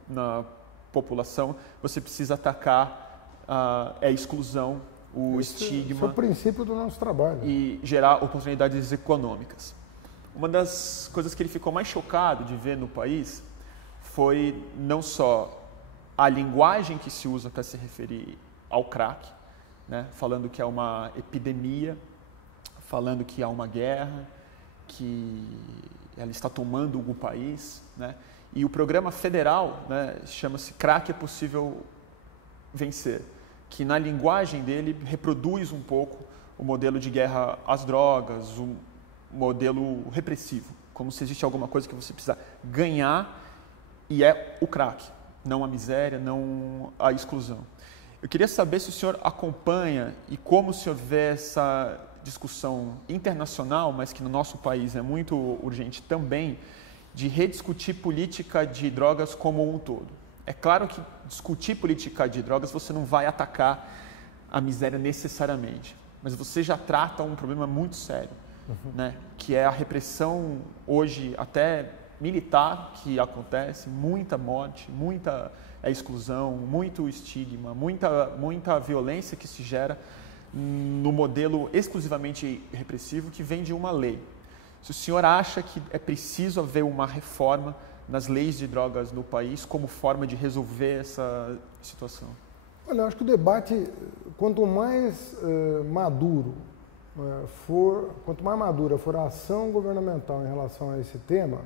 na população, você precisa atacar a exclusão, o estigma. Esse é o princípio do nosso trabalho. E gerar oportunidades econômicas. Uma das coisas que ele ficou mais chocado de ver no país foi não só a linguagem que se usa para se referir ao crack, né? Falando que é uma epidemia, falando que há uma guerra, que ela está tomando o país, né? E o programa federal, né, chama-se Crack é Possível Vencer, que na linguagem dele reproduz um pouco o modelo de guerra às drogas, o modelo repressivo, como se existe alguma coisa que você precisa ganhar e é o crack, não a miséria, não a exclusão. Eu queria saber se o senhor acompanha e como o senhor vê essa discussão internacional, mas que no nosso país é muito urgente também, de rediscutir política de drogas como um todo. É claro que discutir política de drogas você não vai atacar a miséria necessariamente, mas você já trata um problema muito sério, né? Que é a repressão hoje até militar que acontece, muita morte, muita exclusão, muito estigma, muita violência que se gera no modelo exclusivamente repressivo que vem de uma lei. Se o senhor acha que é preciso haver uma reforma nas leis de drogas no país como forma de resolver essa situação? Olha, eu acho que o debate, quanto mais madura for a ação governamental em relação a esse tema,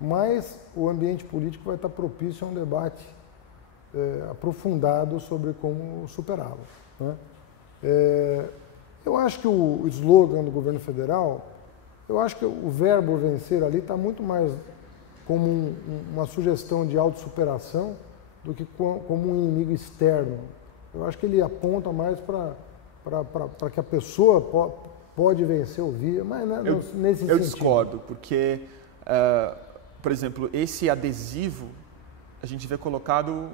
mais o ambiente político vai estar propício a um debate aprofundado sobre como superá-lo, né? Eu acho que o slogan do governo federal, eu acho que o verbo vencer ali está muito mais como uma sugestão de autossuperação do que como um inimigo externo. Eu acho que ele aponta mais para que a pessoa pode vencer o vírus, mas não, nesse sentido. Eu discordo, porque, por exemplo, esse adesivo a gente vê colocado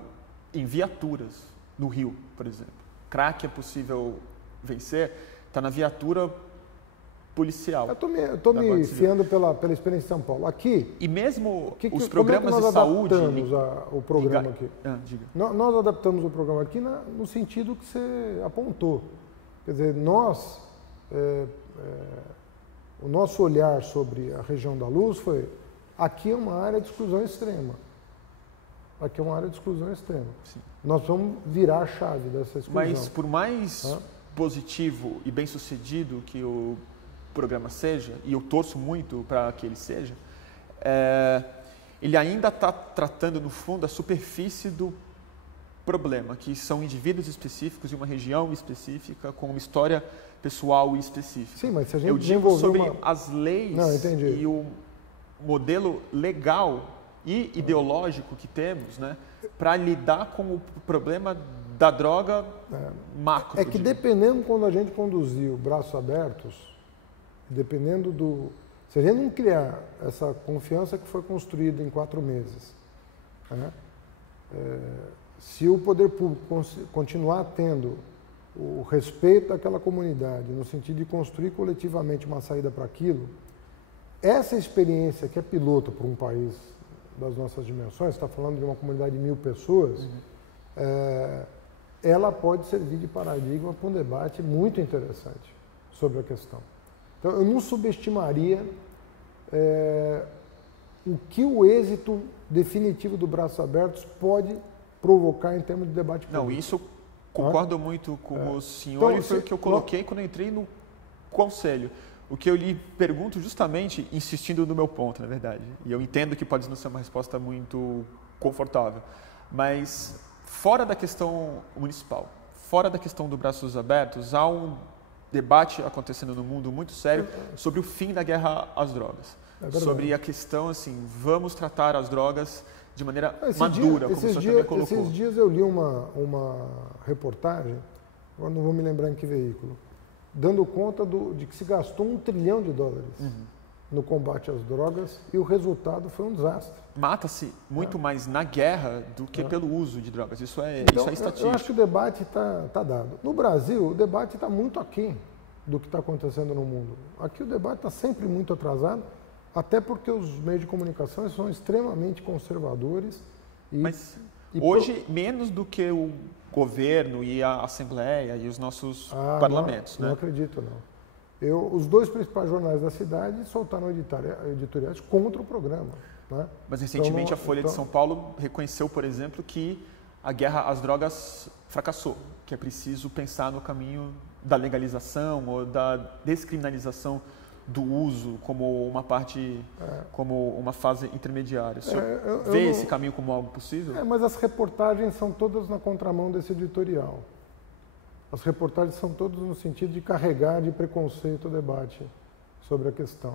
em viaturas no Rio, por exemplo. Crack é possível vencer, está na viatura policial. Eu estou me fiando pela experiência de São Paulo. Aqui... E mesmo os programas de saúde... Como é que nós adaptamos o programa aqui? Diga. Nós adaptamos o programa aqui no sentido que você apontou. Quer dizer, o nosso olhar sobre a região da Luz foi: aqui é uma área de exclusão extrema. Aqui é uma área de exclusão extrema. Sim. Nós vamos virar a chave dessa exclusão. Mas por mais positivo e bem sucedido que o programa seja, e eu torço muito para que ele seja, ele ainda está tratando, no fundo, a superfície do problema, que são indivíduos específicos e uma região específica com uma história pessoal específica. Sim, mas se a gente eu digo sobre as leis e o modelo legal e ideológico que temos, né, para lidar com o problema da droga macro. É que dependendo quando a gente conduzir o braços abertos, dependendo se a gente não criar essa confiança que foi construída em 4 meses, né, se o poder público continuar tendo o respeito daquela comunidade, no sentido de construir coletivamente uma saída para aquilo, essa experiência que é piloto para um país das nossas dimensões, está falando de uma comunidade de 1000 pessoas, ela pode servir de paradigma para um debate muito interessante sobre a questão. Então, eu não subestimaria o que o êxito definitivo do Braços Abertos pode provocar em termos de debate público. Não, isso eu concordo muito com o senhor, e foi o que eu coloquei quando eu entrei no conselho. O que eu lhe pergunto, justamente insistindo no meu ponto, na verdade, e eu entendo que pode não ser uma resposta muito confortável, mas fora da questão municipal, fora da questão do Braços Abertos, há um debate acontecendo no mundo muito sério sobre o fim da guerra às drogas. Sobre a questão, assim, vamos tratar as drogas de maneira madura, como o senhor também colocou. Esses dias eu li uma reportagem, agora não vou me lembrar em que veículo, dando conta de que se gastou $1 trilhão no combate às drogas e o resultado foi um desastre. Mata-se muito mais na guerra do que pelo uso de drogas. Isso é estatístico. Eu acho que o debate está dado. No Brasil, o debate está muito aquém do que está acontecendo no mundo. Aqui o debate está sempre muito atrasado, até porque os meios de comunicação são extremamente conservadores. Hoje, menos do que o governo e a Assembleia e os nossos parlamentos. Não acredito, não. Os 2 principais jornais da cidade soltaram editoriais contra o programa. Né? Mas recentemente a Folha de São Paulo reconheceu, por exemplo, que a guerra às drogas fracassou, que é preciso pensar no caminho da legalização ou da descriminalização do uso como uma parte, como uma fase intermediária. O senhor vê esse caminho como algo possível? Mas as reportagens são todas na contramão desse editorial. As reportagens são todas no sentido de carregar de preconceito o debate sobre a questão.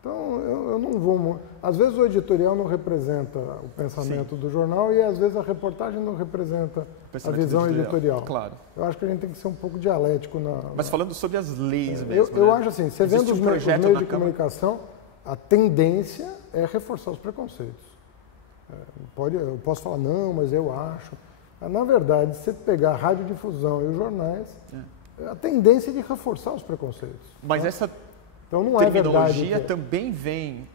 Então, eu não vou... Às vezes o editorial não representa o pensamento do jornal e às vezes a reportagem não representa a visão editorial. Claro. Eu acho que a gente tem que ser um pouco dialético Mas falando sobre as leis mesmo, eu acho assim, você vendo os meios de comunicação, a tendência é reforçar os preconceitos. Eu posso falar, não, mas eu acho... Na verdade, se você pegar a radiodifusão e os jornais, a tendência é de reforçar os preconceitos. Mas essa então, não terminologia também vem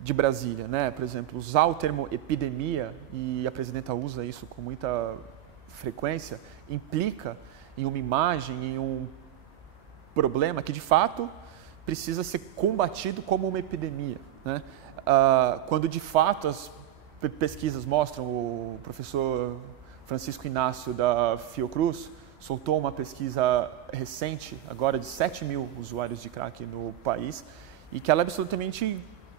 de Brasília, né? Por exemplo, usar o termo epidemia, e a presidenta usa isso com muita frequência, implica em uma imagem, em um problema que, de fato, precisa ser combatido como uma epidemia, né? Quando, de fato, as pesquisas mostram, o professor Francisco Inácio da Fiocruz soltou uma pesquisa recente, agora de 7.000 usuários de crack no país, e que ela é absolutamente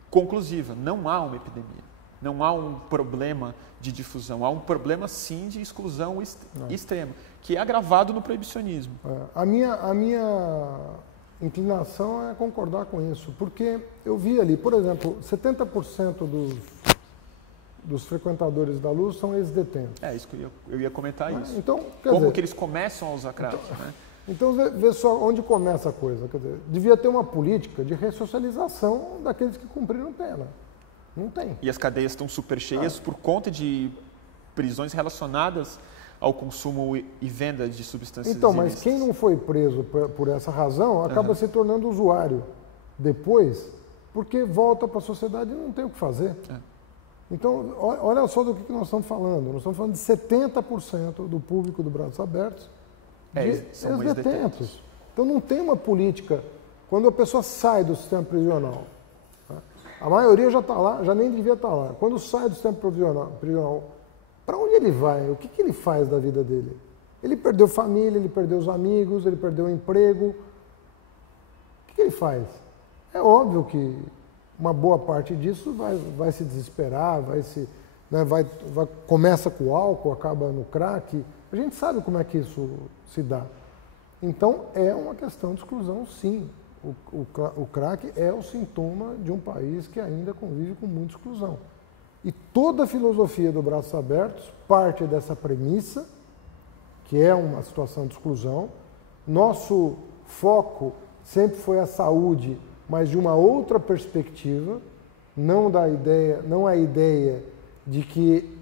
conclusiva, não há uma epidemia. Não há um problema de difusão, há um problema sim de exclusão extrema, que é agravado no proibicionismo. A minha inclinação é concordar com isso, porque eu vi ali, por exemplo, 70% dos frequentadores da Luz são ex-detentos. É isso que eu ia comentar isso. Então, como que eles começam a usar crack, né? Então, vê só onde começa a coisa. Quer dizer, devia ter uma política de ressocialização daqueles que cumpriram pena. Não tem. E as cadeias estão super cheias por conta de prisões relacionadas ao consumo e venda de substâncias Então, mas ilícitas. quem não foi preso por essa razão acaba se tornando usuário depois, porque volta para a sociedade e não tem o que fazer. Então, olha só do que nós estamos falando. Nós estamos falando de 70% do público do Braços Abertos são ex-detentos. Então, não tem uma política. Quando a pessoa sai do sistema prisional, a maioria já está lá, já nem devia estar lá. Quando sai do sistema prisional, para onde ele vai? O que ele faz da vida dele? Ele perdeu família, ele perdeu os amigos, ele perdeu o emprego. O que ele faz? É óbvio que uma boa parte disso vai se desesperar, começa com o álcool, acaba no crack. A gente sabe como é que isso se dá. Então, é uma questão de exclusão, sim. O crack é o sintoma de um país que ainda convive com muita exclusão. E toda a filosofia do Braços Abertos parte dessa premissa, que é uma situação de exclusão. Nosso foco sempre foi a saúde, mas de uma outra perspectiva, não a ideia de que,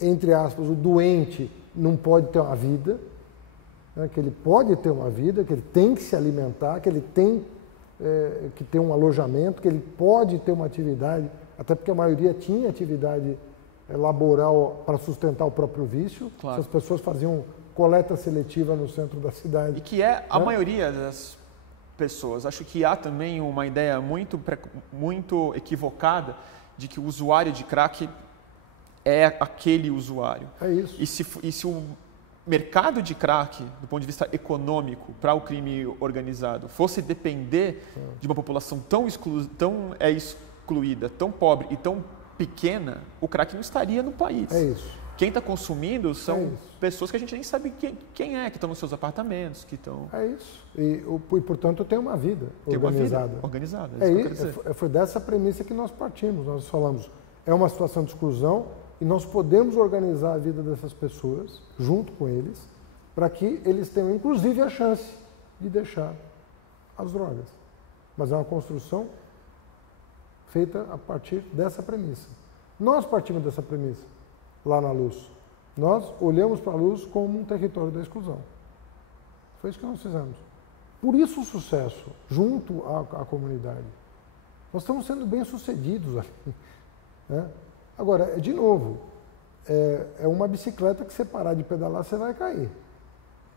entre aspas, o doente não pode ter uma vida, né, que ele pode ter uma vida, que ele tem que se alimentar, que ele tem que ter um alojamento, que ele pode ter uma atividade, até porque a maioria tinha atividade laboral para sustentar o próprio vício. Claro. As pessoas faziam coleta seletiva no centro da cidade. E que é a maioria das pessoas. Acho que há também uma ideia muito equivocada de que o usuário de crack é aquele usuário. É isso. E se o mercado de crack, do ponto de vista econômico, para o crime organizado, fosse depender de uma população tão excluída, tão pobre e tão pequena, o crack não estaria no país. É isso. Quem está consumindo são pessoas que a gente nem sabe quem é, que estão nos seus apartamentos, que estão... É isso. E portanto, tem uma vida organizada. Uma vida organizada, foi dessa premissa que nós partimos. Nós falamos, é uma situação de exclusão e nós podemos organizar a vida dessas pessoas, junto com eles, para que eles tenham, inclusive, a chance de deixar as drogas. Mas é uma construção feita a partir dessa premissa. Nós partimos dessa premissa lá na Luz. Nós olhamos para a Luz como um território da exclusão. Foi isso que nós fizemos. Por isso o sucesso, junto à comunidade. Nós estamos sendo bem-sucedidos ali. Né? Agora, de novo, é uma bicicleta que você parar de pedalar, você vai cair.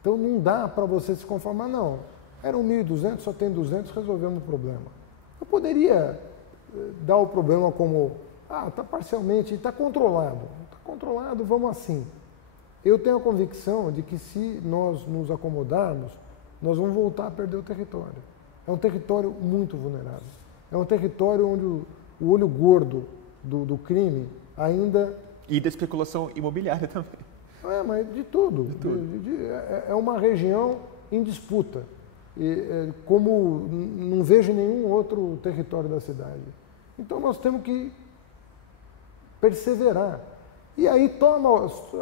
Então não dá para você se conformar, não. Eram 1.200, só tem 200, resolvemos o problema. Eu poderia dar o problema como, está parcialmente, está controlado. Está controlado, vamos assim. Eu tenho a convicção de que se nós nos acomodarmos, nós vamos voltar a perder o território. É um território muito vulnerável. É um território onde o olho gordo do crime ainda... E da especulação imobiliária também. Mas de tudo. É uma região em disputa. Como não vejo nenhum outro território da cidade. Então nós temos que perseverar. E aí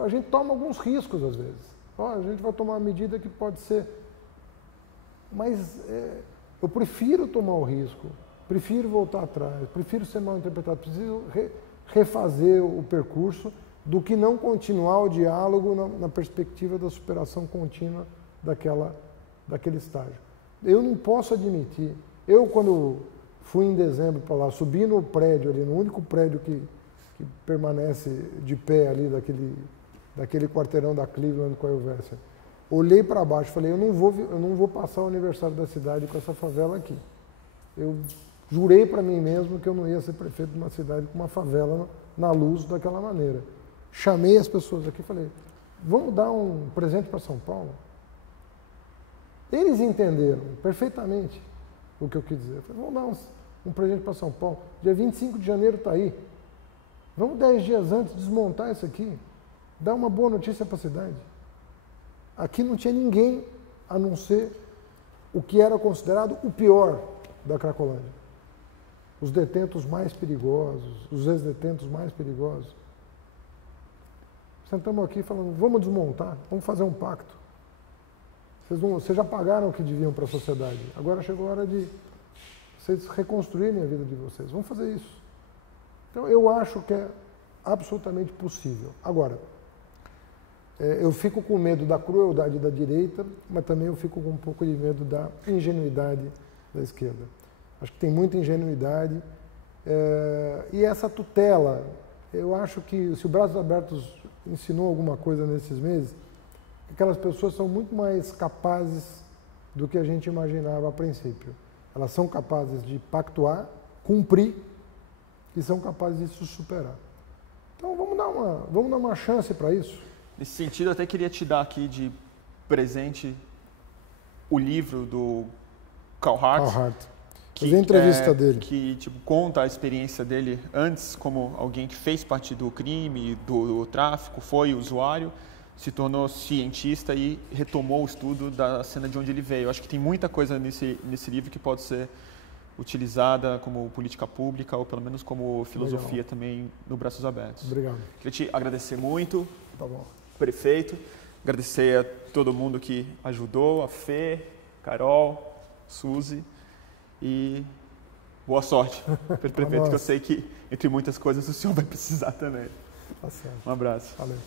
a gente toma alguns riscos às vezes. A gente vai tomar uma medida que pode ser... Mas eu prefiro tomar o risco, prefiro voltar atrás, prefiro ser mal interpretado, preciso refazer o percurso do que não continuar o diálogo na perspectiva da superação contínua daquele estágio. Eu não posso admitir. Quando fui em dezembro para lá, subi no prédio ali, no único prédio que permanece de pé ali daquele quarteirão da Cleveland com a Elvéssia, olhei para baixo e falei, eu não vou passar o aniversário da cidade com essa favela aqui. Eu jurei para mim mesmo que eu não ia ser prefeito de uma cidade com uma favela na Luz daquela maneira. Chamei as pessoas aqui e falei, vamos dar um presente para São Paulo? Eles entenderam perfeitamente o que eu quis dizer. Eu falei, vamos dar um presente para São Paulo. Dia 25 de janeiro está aí. Vamos 10 dias antes desmontar isso aqui, dar uma boa notícia para a cidade. Aqui não tinha ninguém a não ser o que era considerado o pior da Cracolândia. Os detentos mais perigosos, os ex-detentos mais perigosos. Sentamos aqui falando, vamos desmontar, vamos fazer um pacto. Vocês já pagaram o que deviam para a sociedade. Agora chegou a hora de vocês reconstruírem a vida de vocês. Vamos fazer isso. Então, eu acho que é absolutamente possível. Agora, eu fico com medo da crueldade da direita, mas também eu fico com um pouco de medo da ingenuidade da esquerda. Acho que tem muita ingenuidade. E essa tutela, eu acho que se o Braços Abertos ensinou alguma coisa nesses meses, aquelas pessoas são muito mais capazes do que a gente imaginava a princípio. Elas são capazes de pactuar, cumprir, e são capazes de se superar. Então vamos dar uma chance para isso. Nesse sentido, eu até queria te dar aqui de presente o livro do Carl Hart. Fazer a entrevista dele. Que tipo, conta a experiência dele antes como alguém que fez parte do crime, do tráfico, foi usuário, se tornou cientista e retomou o estudo da cena de onde ele veio. Eu acho que tem muita coisa nesse livro que pode ser utilizada como política pública ou pelo menos como filosofia Legal. Também no Braços Abertos. Obrigado. Queria te agradecer muito, tá bom. Prefeito, agradecer a todo mundo que ajudou, a Fê, Carol, Suzy e boa sorte, Prefeito, que eu sei que entre muitas coisas o senhor vai precisar também. Tá certo. Um abraço. Valeu.